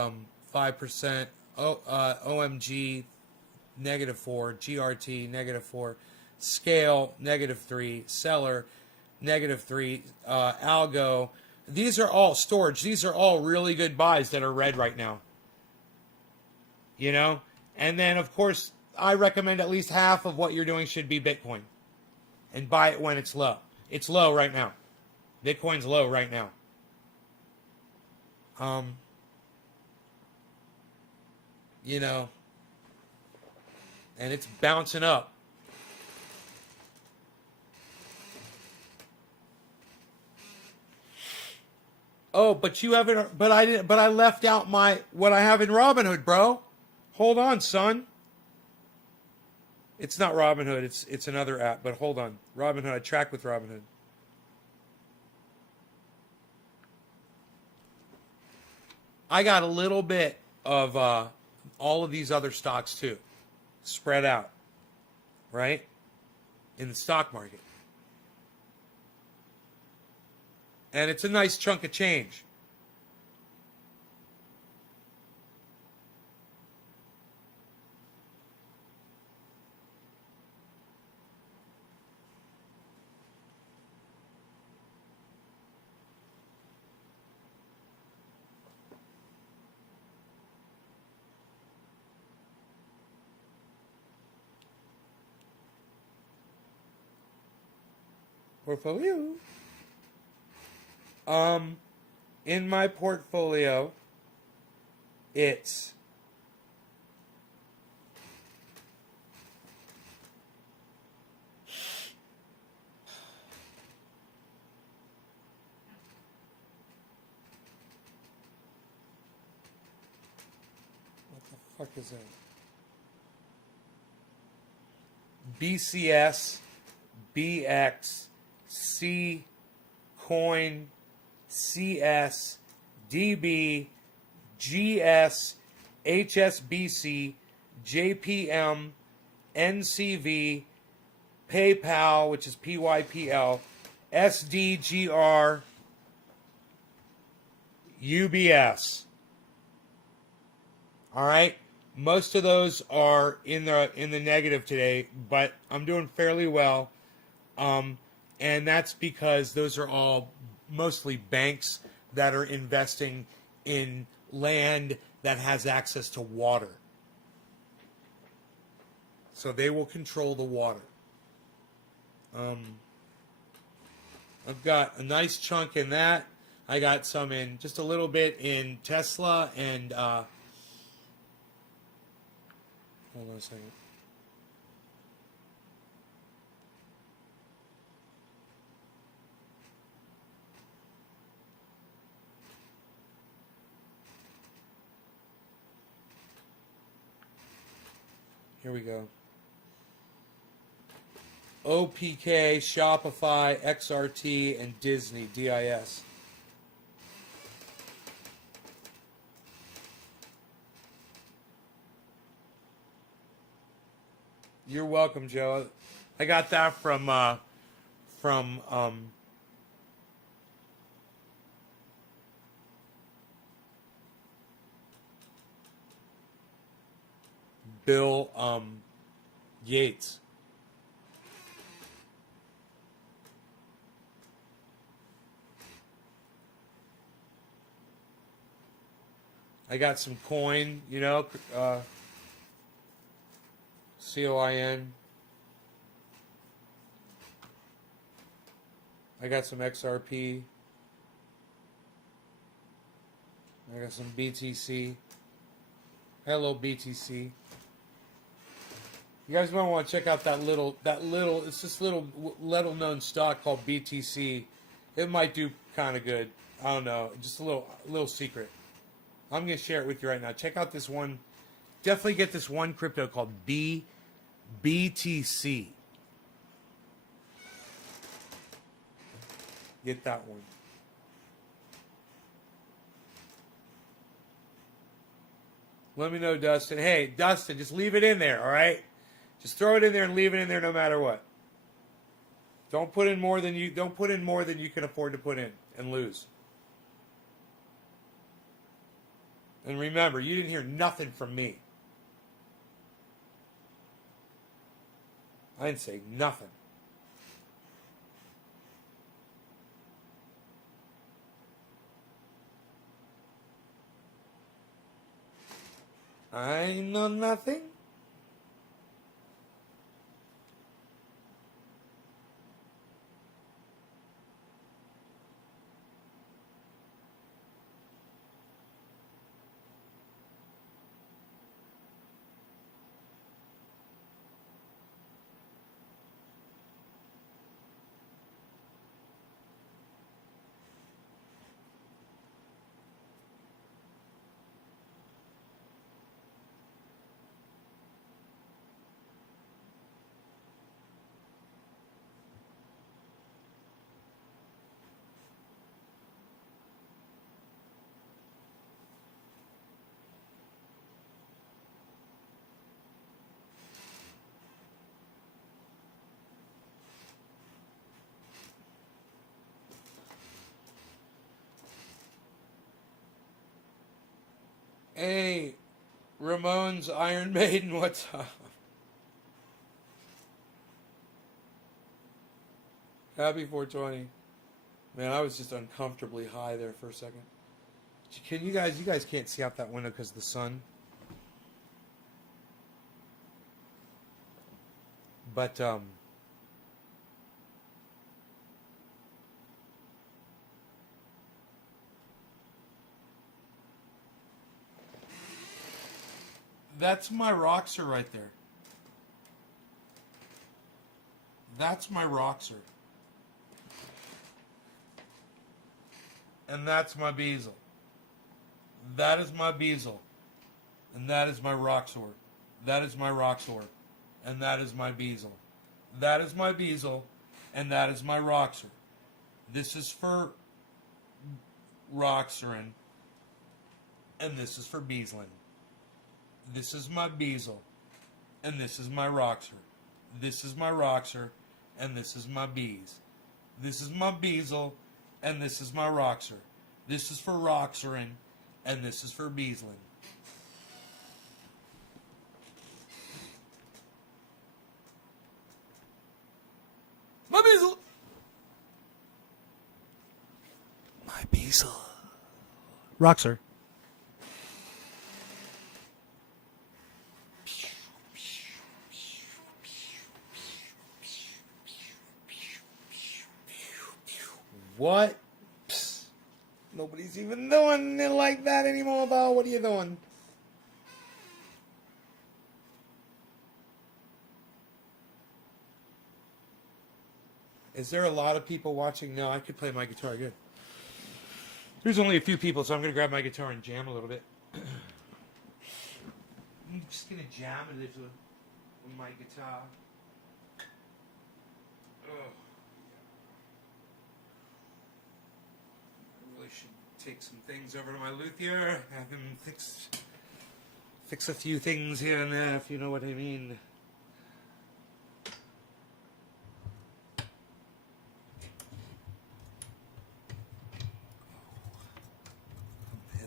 5%. OMG -4. GRT -4. Scale -3. Seller -3. Algo. These are all storage. These are all really good buys that are red right now. You know? And then, of course, I recommend at least half of what you're doing should be Bitcoin. And buy it when it's low. It's low right now. Bitcoin's low right now. You know, and it's bouncing up. Oh, but you haven't. But I didn't. But I left out what I have in Robinhood, bro. Hold on, son. It's not Robinhood. It's another app. But hold on, Robinhood. I track with Robinhood. I got a little bit of all of these other stocks too, spread out, right, in the stock market. And it's a nice chunk of change. Portfolio. In my portfolio, it's what the fuck is that? BCS, BX, C, Coin, CS, DB, GS, HSBC, JPM, NCV, PayPal, which is PYPL, SDGR, UBS. All right, most of those are in the negative today, but I'm doing fairly well. And that's because those are all mostly banks that are investing in land that has access to water. So they will control the water. I've got a nice chunk in that. I got some in, just a little bit in Tesla and, hold on a second. Here we go. OPK, Shopify, XRT, and Disney, DIS. You're welcome, Joe. I got that from Bill Yates. I got some coin, you know, COIN. I got some XRP. I got some BTC. Hello, BTC. You guys might want to check out that little, it's this little known stock called BTC. It might do kind of good. I don't know. Just a little secret. I'm going to share it with you right now. Check out this one. Definitely get this one crypto called BTC. Get that one. Let me know, Dustin. Hey, Dustin, just leave it in there, all right? Just throw it in there and leave it in there no matter what. Don't put in more than you can afford to put in and lose. And remember, you didn't hear nothing from me. I didn't say nothing. I know nothing. Hey, Ramones, Iron Maiden, what's up? Happy 420. Man, I was just uncomfortably high there for a second. Can you guys can't see out that window because of the sun. But, that's my Roxer right there. That's my Roxer. And that's my Beazle. That is my Beazle. And that is my Roxor. That is my Roxor. And that is my Beazle. That is my Beazle. And that is my Roxor. This is for Roxorin. And this is for Beazlin. This is my Beazle. And this is my Roxor. This is my Roxor. And this is my Bees. This is my Beazle. And this is my Roxor. This is for Roxorin. And this is for Beazlin. My Beazle. My Beazle. Roxor. What? Psst. Nobody's even doing it like that anymore, though. What are you doing? Is there a lot of people watching? No, I could play my guitar good. There's only a few people, so I'm going to grab my guitar and jam a little bit. I'm just going to jam a little with my guitar. Ugh. I should take some things over to my luthier, have him fix a few things here and there, if you know what I mean.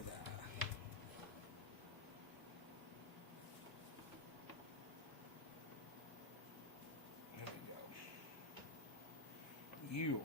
There we go. You.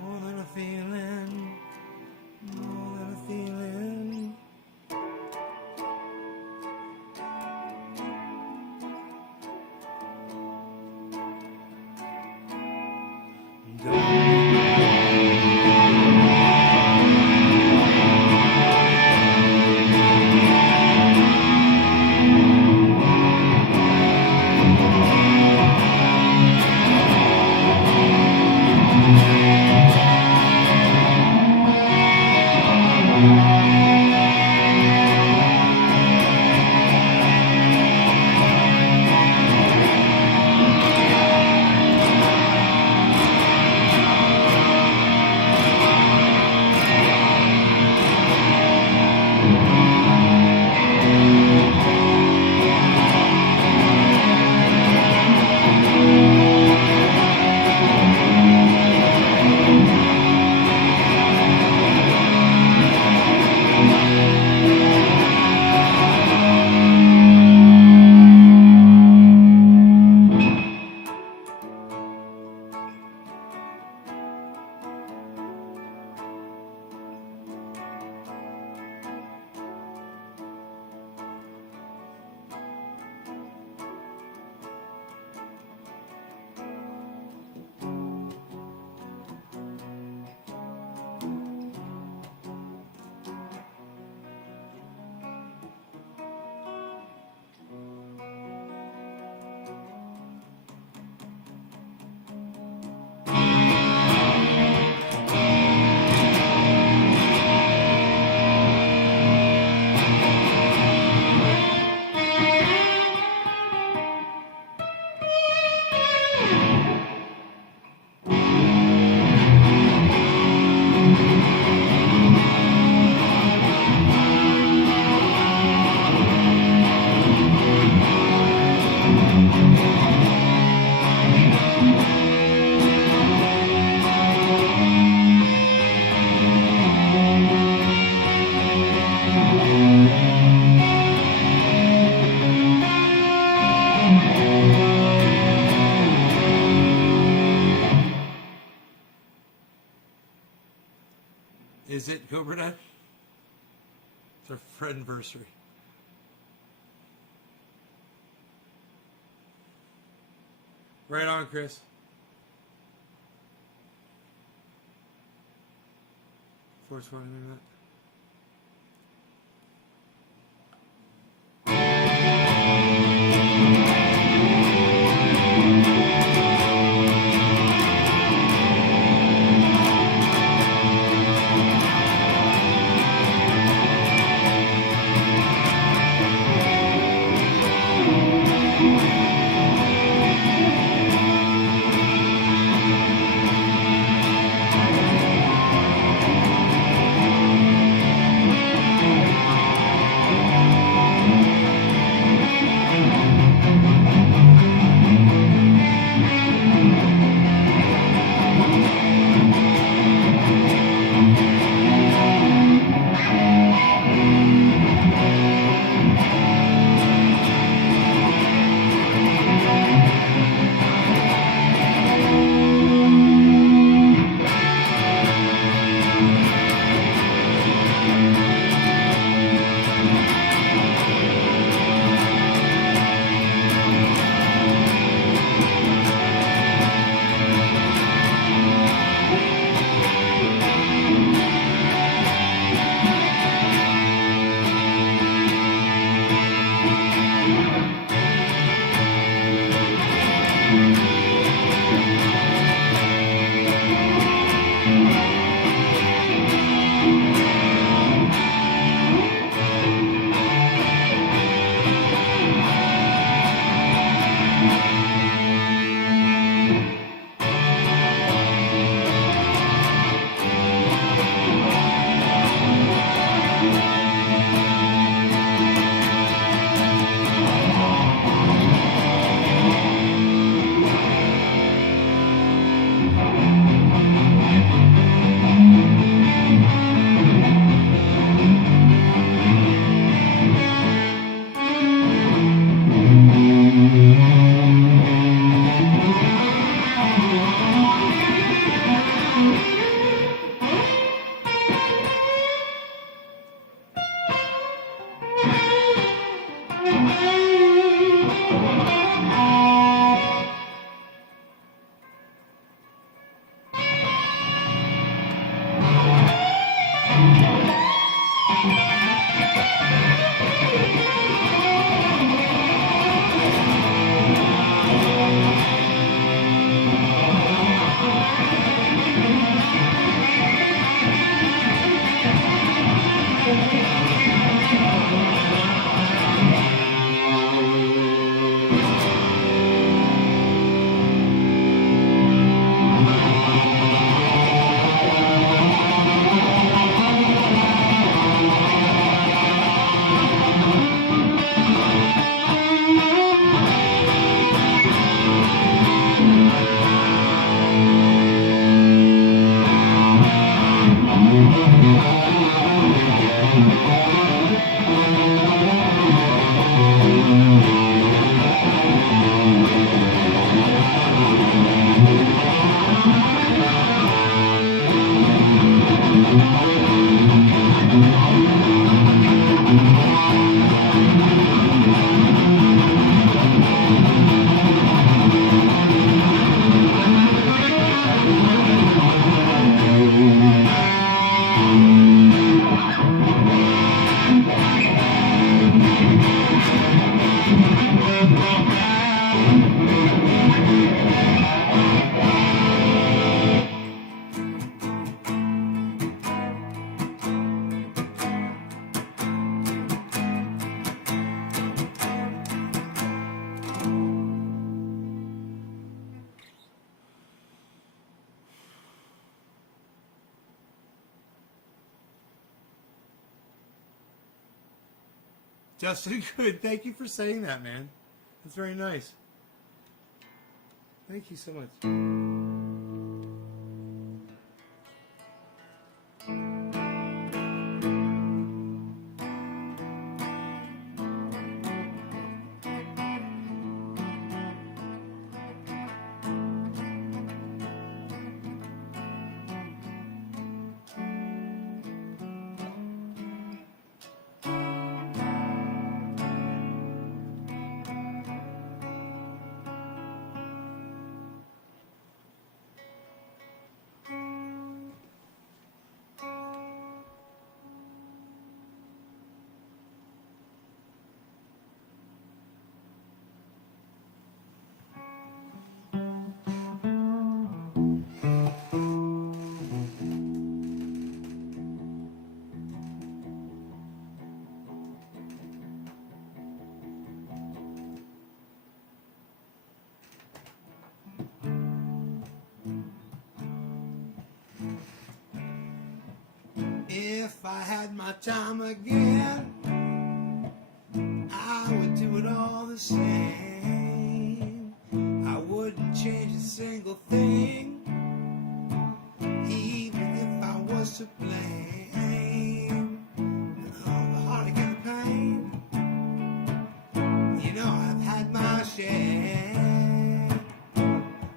More than a feeling, more than a feeling. Is it Coopernet? It's our Fredniversary. Right on, Chris. 420 minutes. Justin, good. Thank you for saying that, man. That's very nice. Thank you so much. If I had my time again, I would do it all the same. I wouldn't change a single thing, even if I was to blame. All the heartache and the pain, you know I've had my share.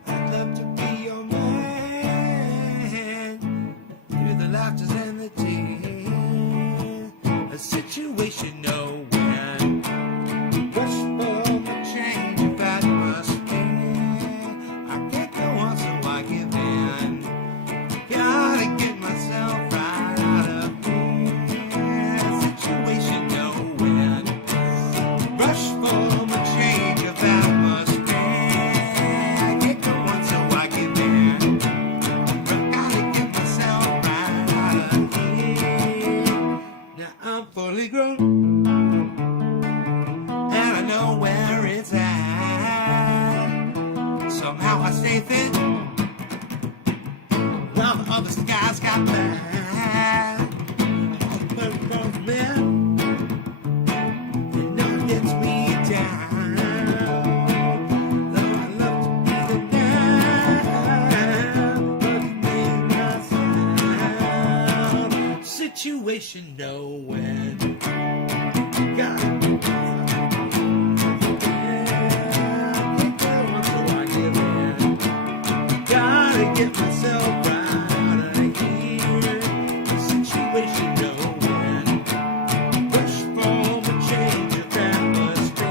I'd love to be your man, through the laughters and the tears. A situation no when rush for the change if that must be. I can't go on, so I give in. Gotta get myself right out of here. A situation no when rush for the change if that must be. I can't go on, so I give in. Gotta get myself right out of here. Now I'm fully grown, and I know where it's at. Somehow I stay thin, while the other guys got bad. But both men, you know it gets me down. Though I love to be the down, but it made my sound. Situation no when. Got it. Gotta get myself right out of here. The situation no when. Push for the change if that must be. I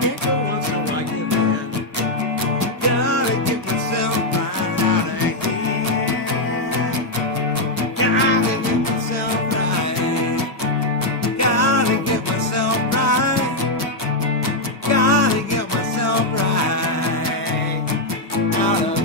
can't go on, so I give in. Gotta get myself right out of here. Gotta get myself right. Gotta get myself right. Gotta get myself right out of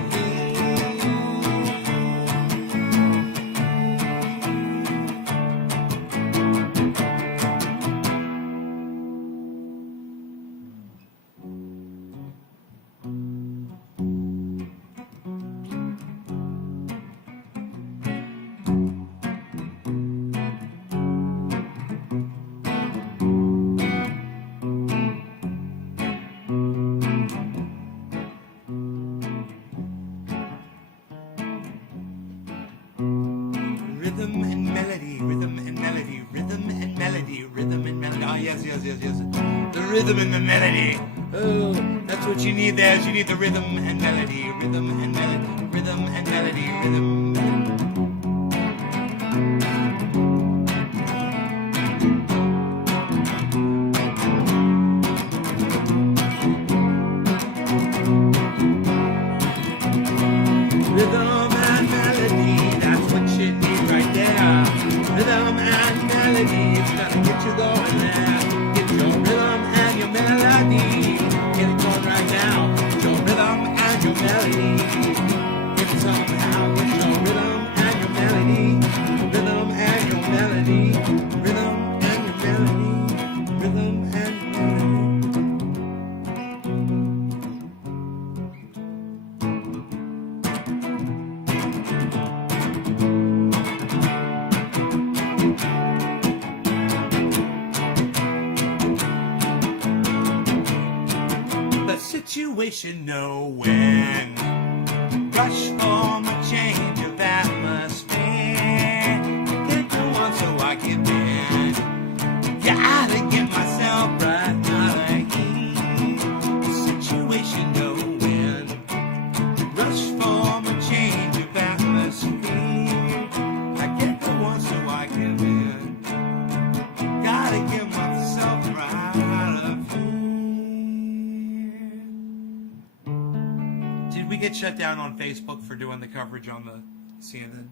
rhythm and melody, rhythm and melody, rhythm and melody, rhythm and melody. Oh, yes, yes, yes, yes. The rhythm and the melody. Oh, that's what you need there. You need the rhythm and melody, rhythm and melody, rhythm and melody, rhythm. Rhythm and melody, that's what you need right there. Rhythm and melody, it's gonna get you going there. Get your rhythm and your melody. Get it going right now. Get your rhythm and your melody. Get it somehow. Get your rhythm and your melody. Rhythm and your melody. Rhythm and your melody. Rhythm and your melody. situation, know when. Rush for my change of atmosphere. Can't go on, so I give in. Gotta get myself right out of here. Situation, know when. Rush for my change of atmosphere. I can't go on, so I give in. Gotta get myself right out of here. Did we get shut down on Facebook for doing the coverage on the CNN?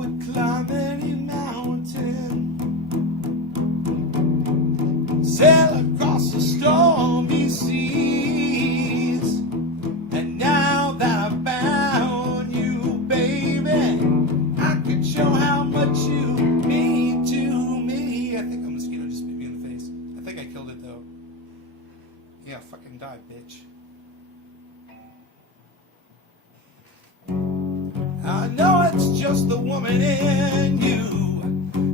would climb any mountain, sail across the stormy seas, and now that I found you, baby, I could show how much you mean to me. I think a mosquito just bit me in the face. I think I killed it though. Yeah, fucking die, bitch. I know it's just the woman in you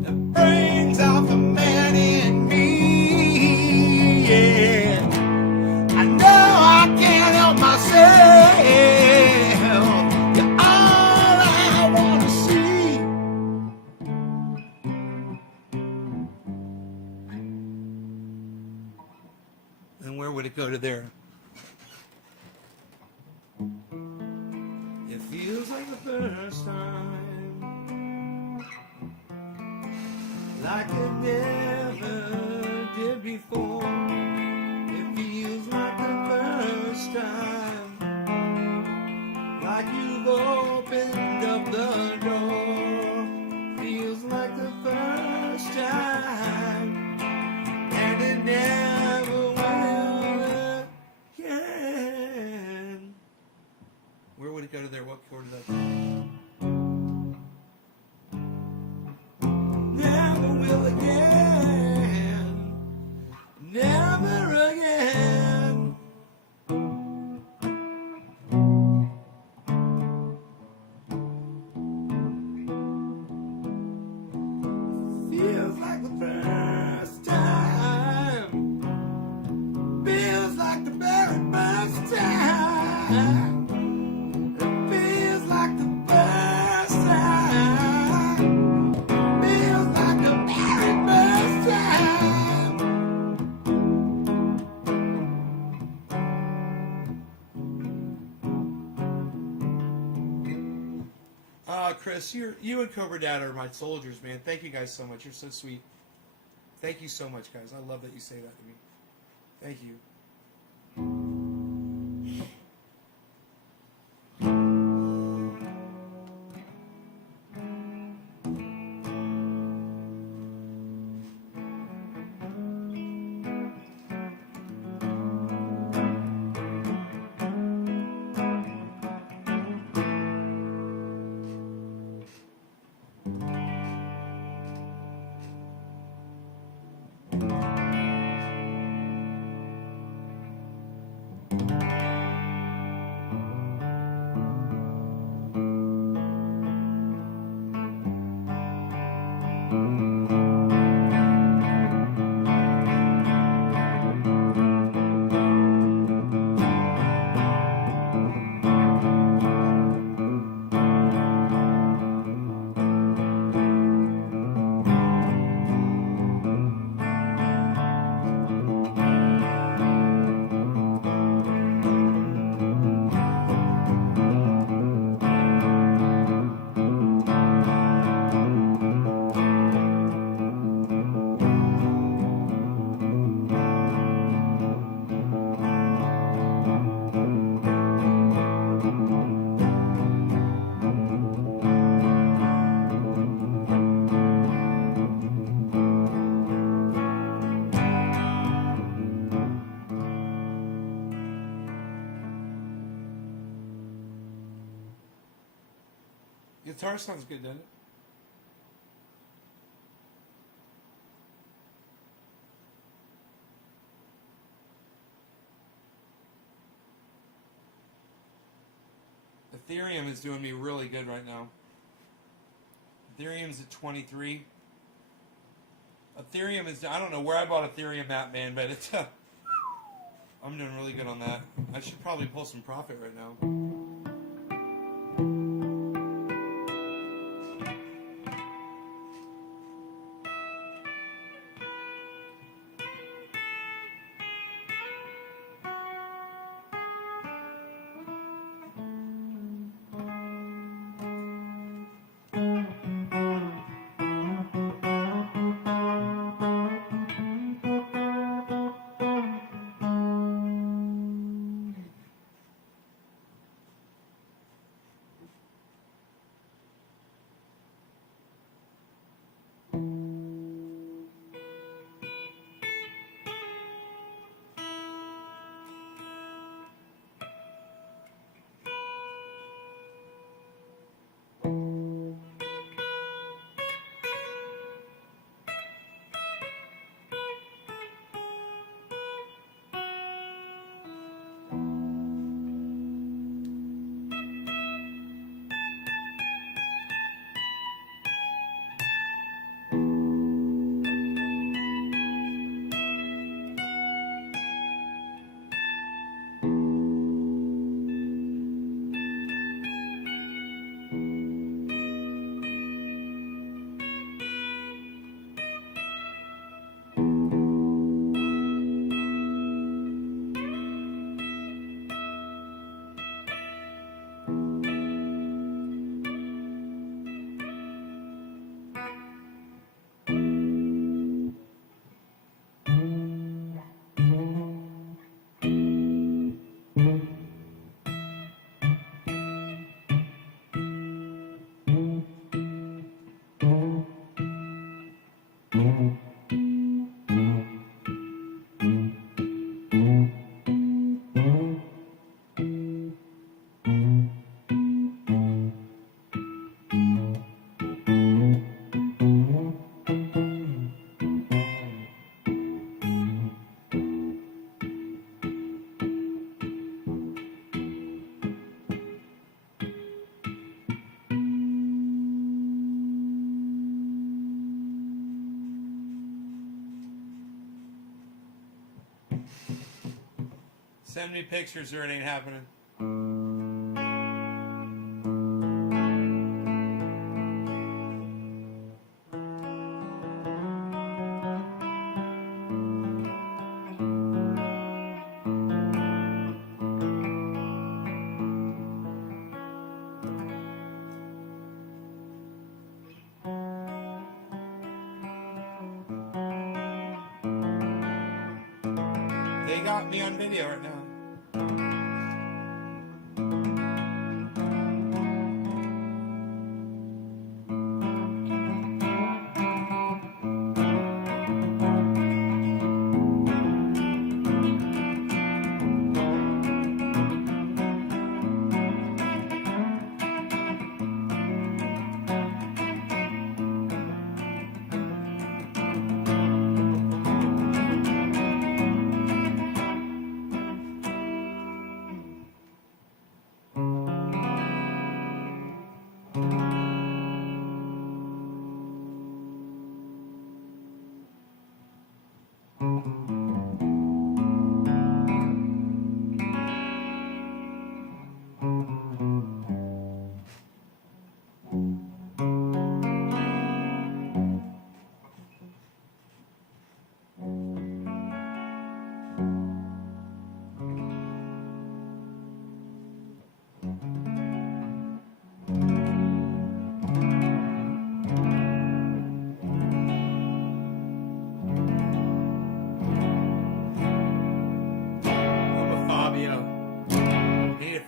that brings out the man in me. Yeah. I know I can't help myself. You're all I want to see. And where would it go to there? It feels like the first time, like it never did before. It feels like the first time, like you've opened up the door. Feels like the first time, and it never will again. Where would it go to there? What chord is that? Never will again. Never again. Feels like the first time. Feels like the very first time. Feels like the first time. Feels like the very first time. Chris, you and Cobra Dad are my soldiers, man. Thank you guys so much. You're so sweet. Thank you so much, guys. I love that you say that to me. Thank you. Guitar sounds good, doesn't it? Ethereum is doing me really good right now. Ethereum's at 23. Ethereum is, I don't know where I bought Ethereum at, man, but it's, I'm doing really good on that. I should probably pull some profit right now. Send me pictures or it ain't happening. They got me on video right now.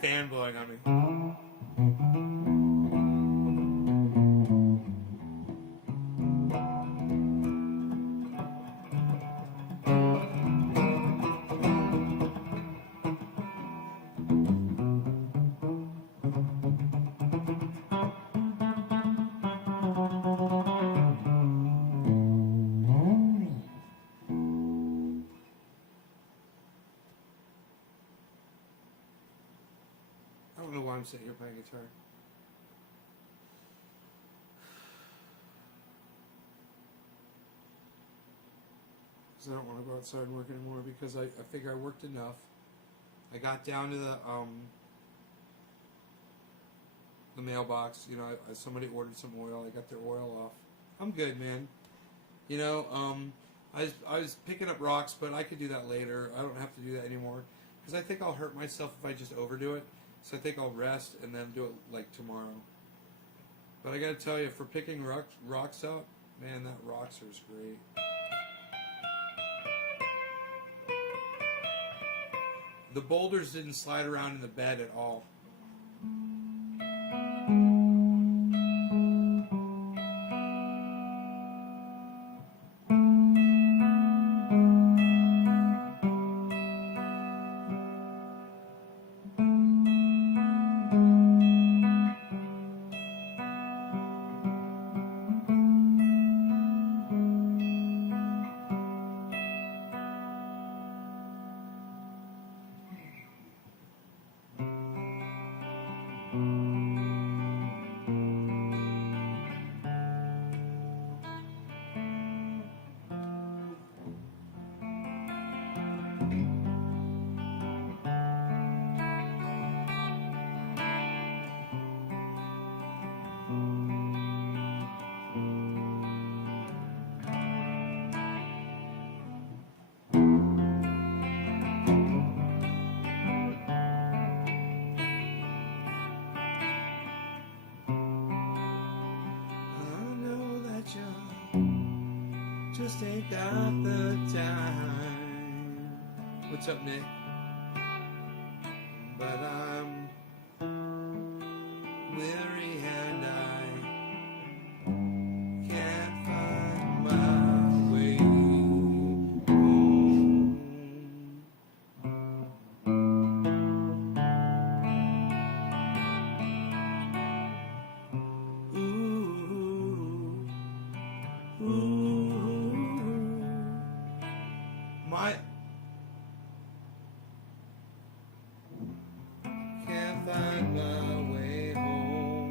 Fanboying on me. I don't know why I'm sitting here playing guitar. Because I don't want to go outside and work anymore because I figure I worked enough. I got down to the mailbox. You know, somebody ordered some oil. I got their oil off. I'm good, man. You know, I was picking up rocks, but I could do that later. I don't have to do that anymore because I think I'll hurt myself if I just overdo it. So I think I'll rest and then do it like tomorrow. But I gotta tell you, for picking rocks up, man, that Roxor's great. The boulders didn't slide around in the bed at all. Just ain't got the time. What's up, Nick? But I'm weary and I can't find my way home. Ooh. Can't find my way home.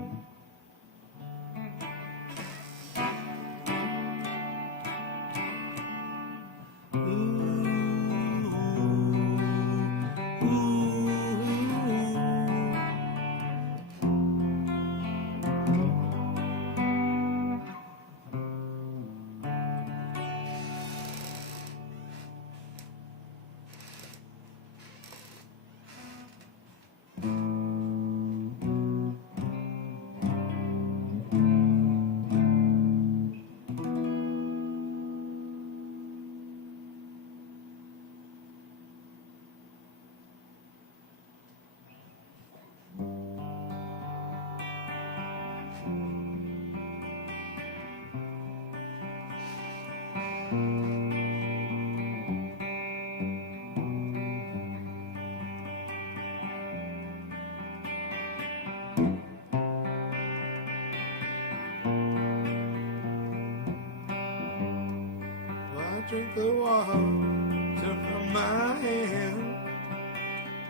drink the water from my hand.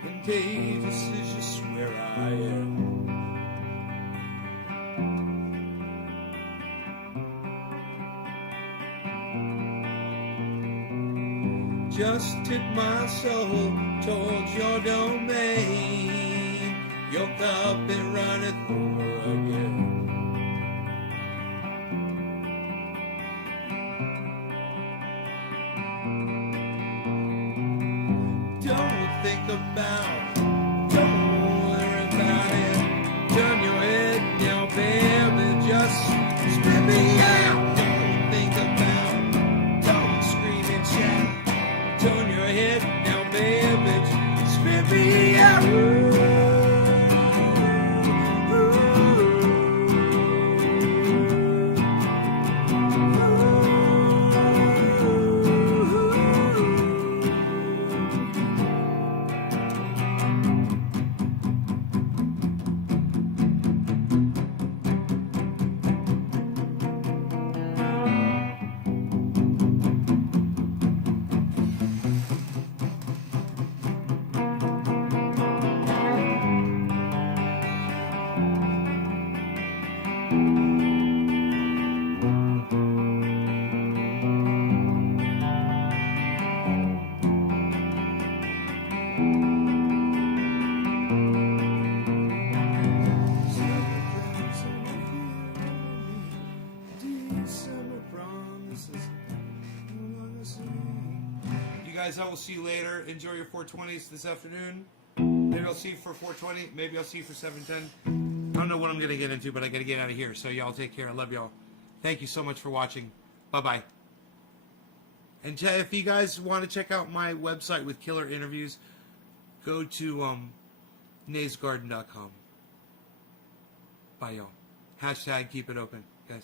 Contagious is just where I am. Just took my soul towards your domain. Your cup it runneth over again. Don't think about, don't worry about it. Turn your head now, baby, just spit me out. Don't think about, don't scream and shout. Turn your head now, baby, spit me out. Guys, I will see you later. Enjoy your 420s this afternoon. Maybe I'll see you for 420. Maybe I'll see you for 710. I don't know what I'm going to get into, but I got to get out of here. So y'all take care. I love y'all. Thank you so much for watching. Bye-bye. And if you guys want to check out my website with killer interviews, go to naysgarden.com. Bye, y'all. # keep it open, guys.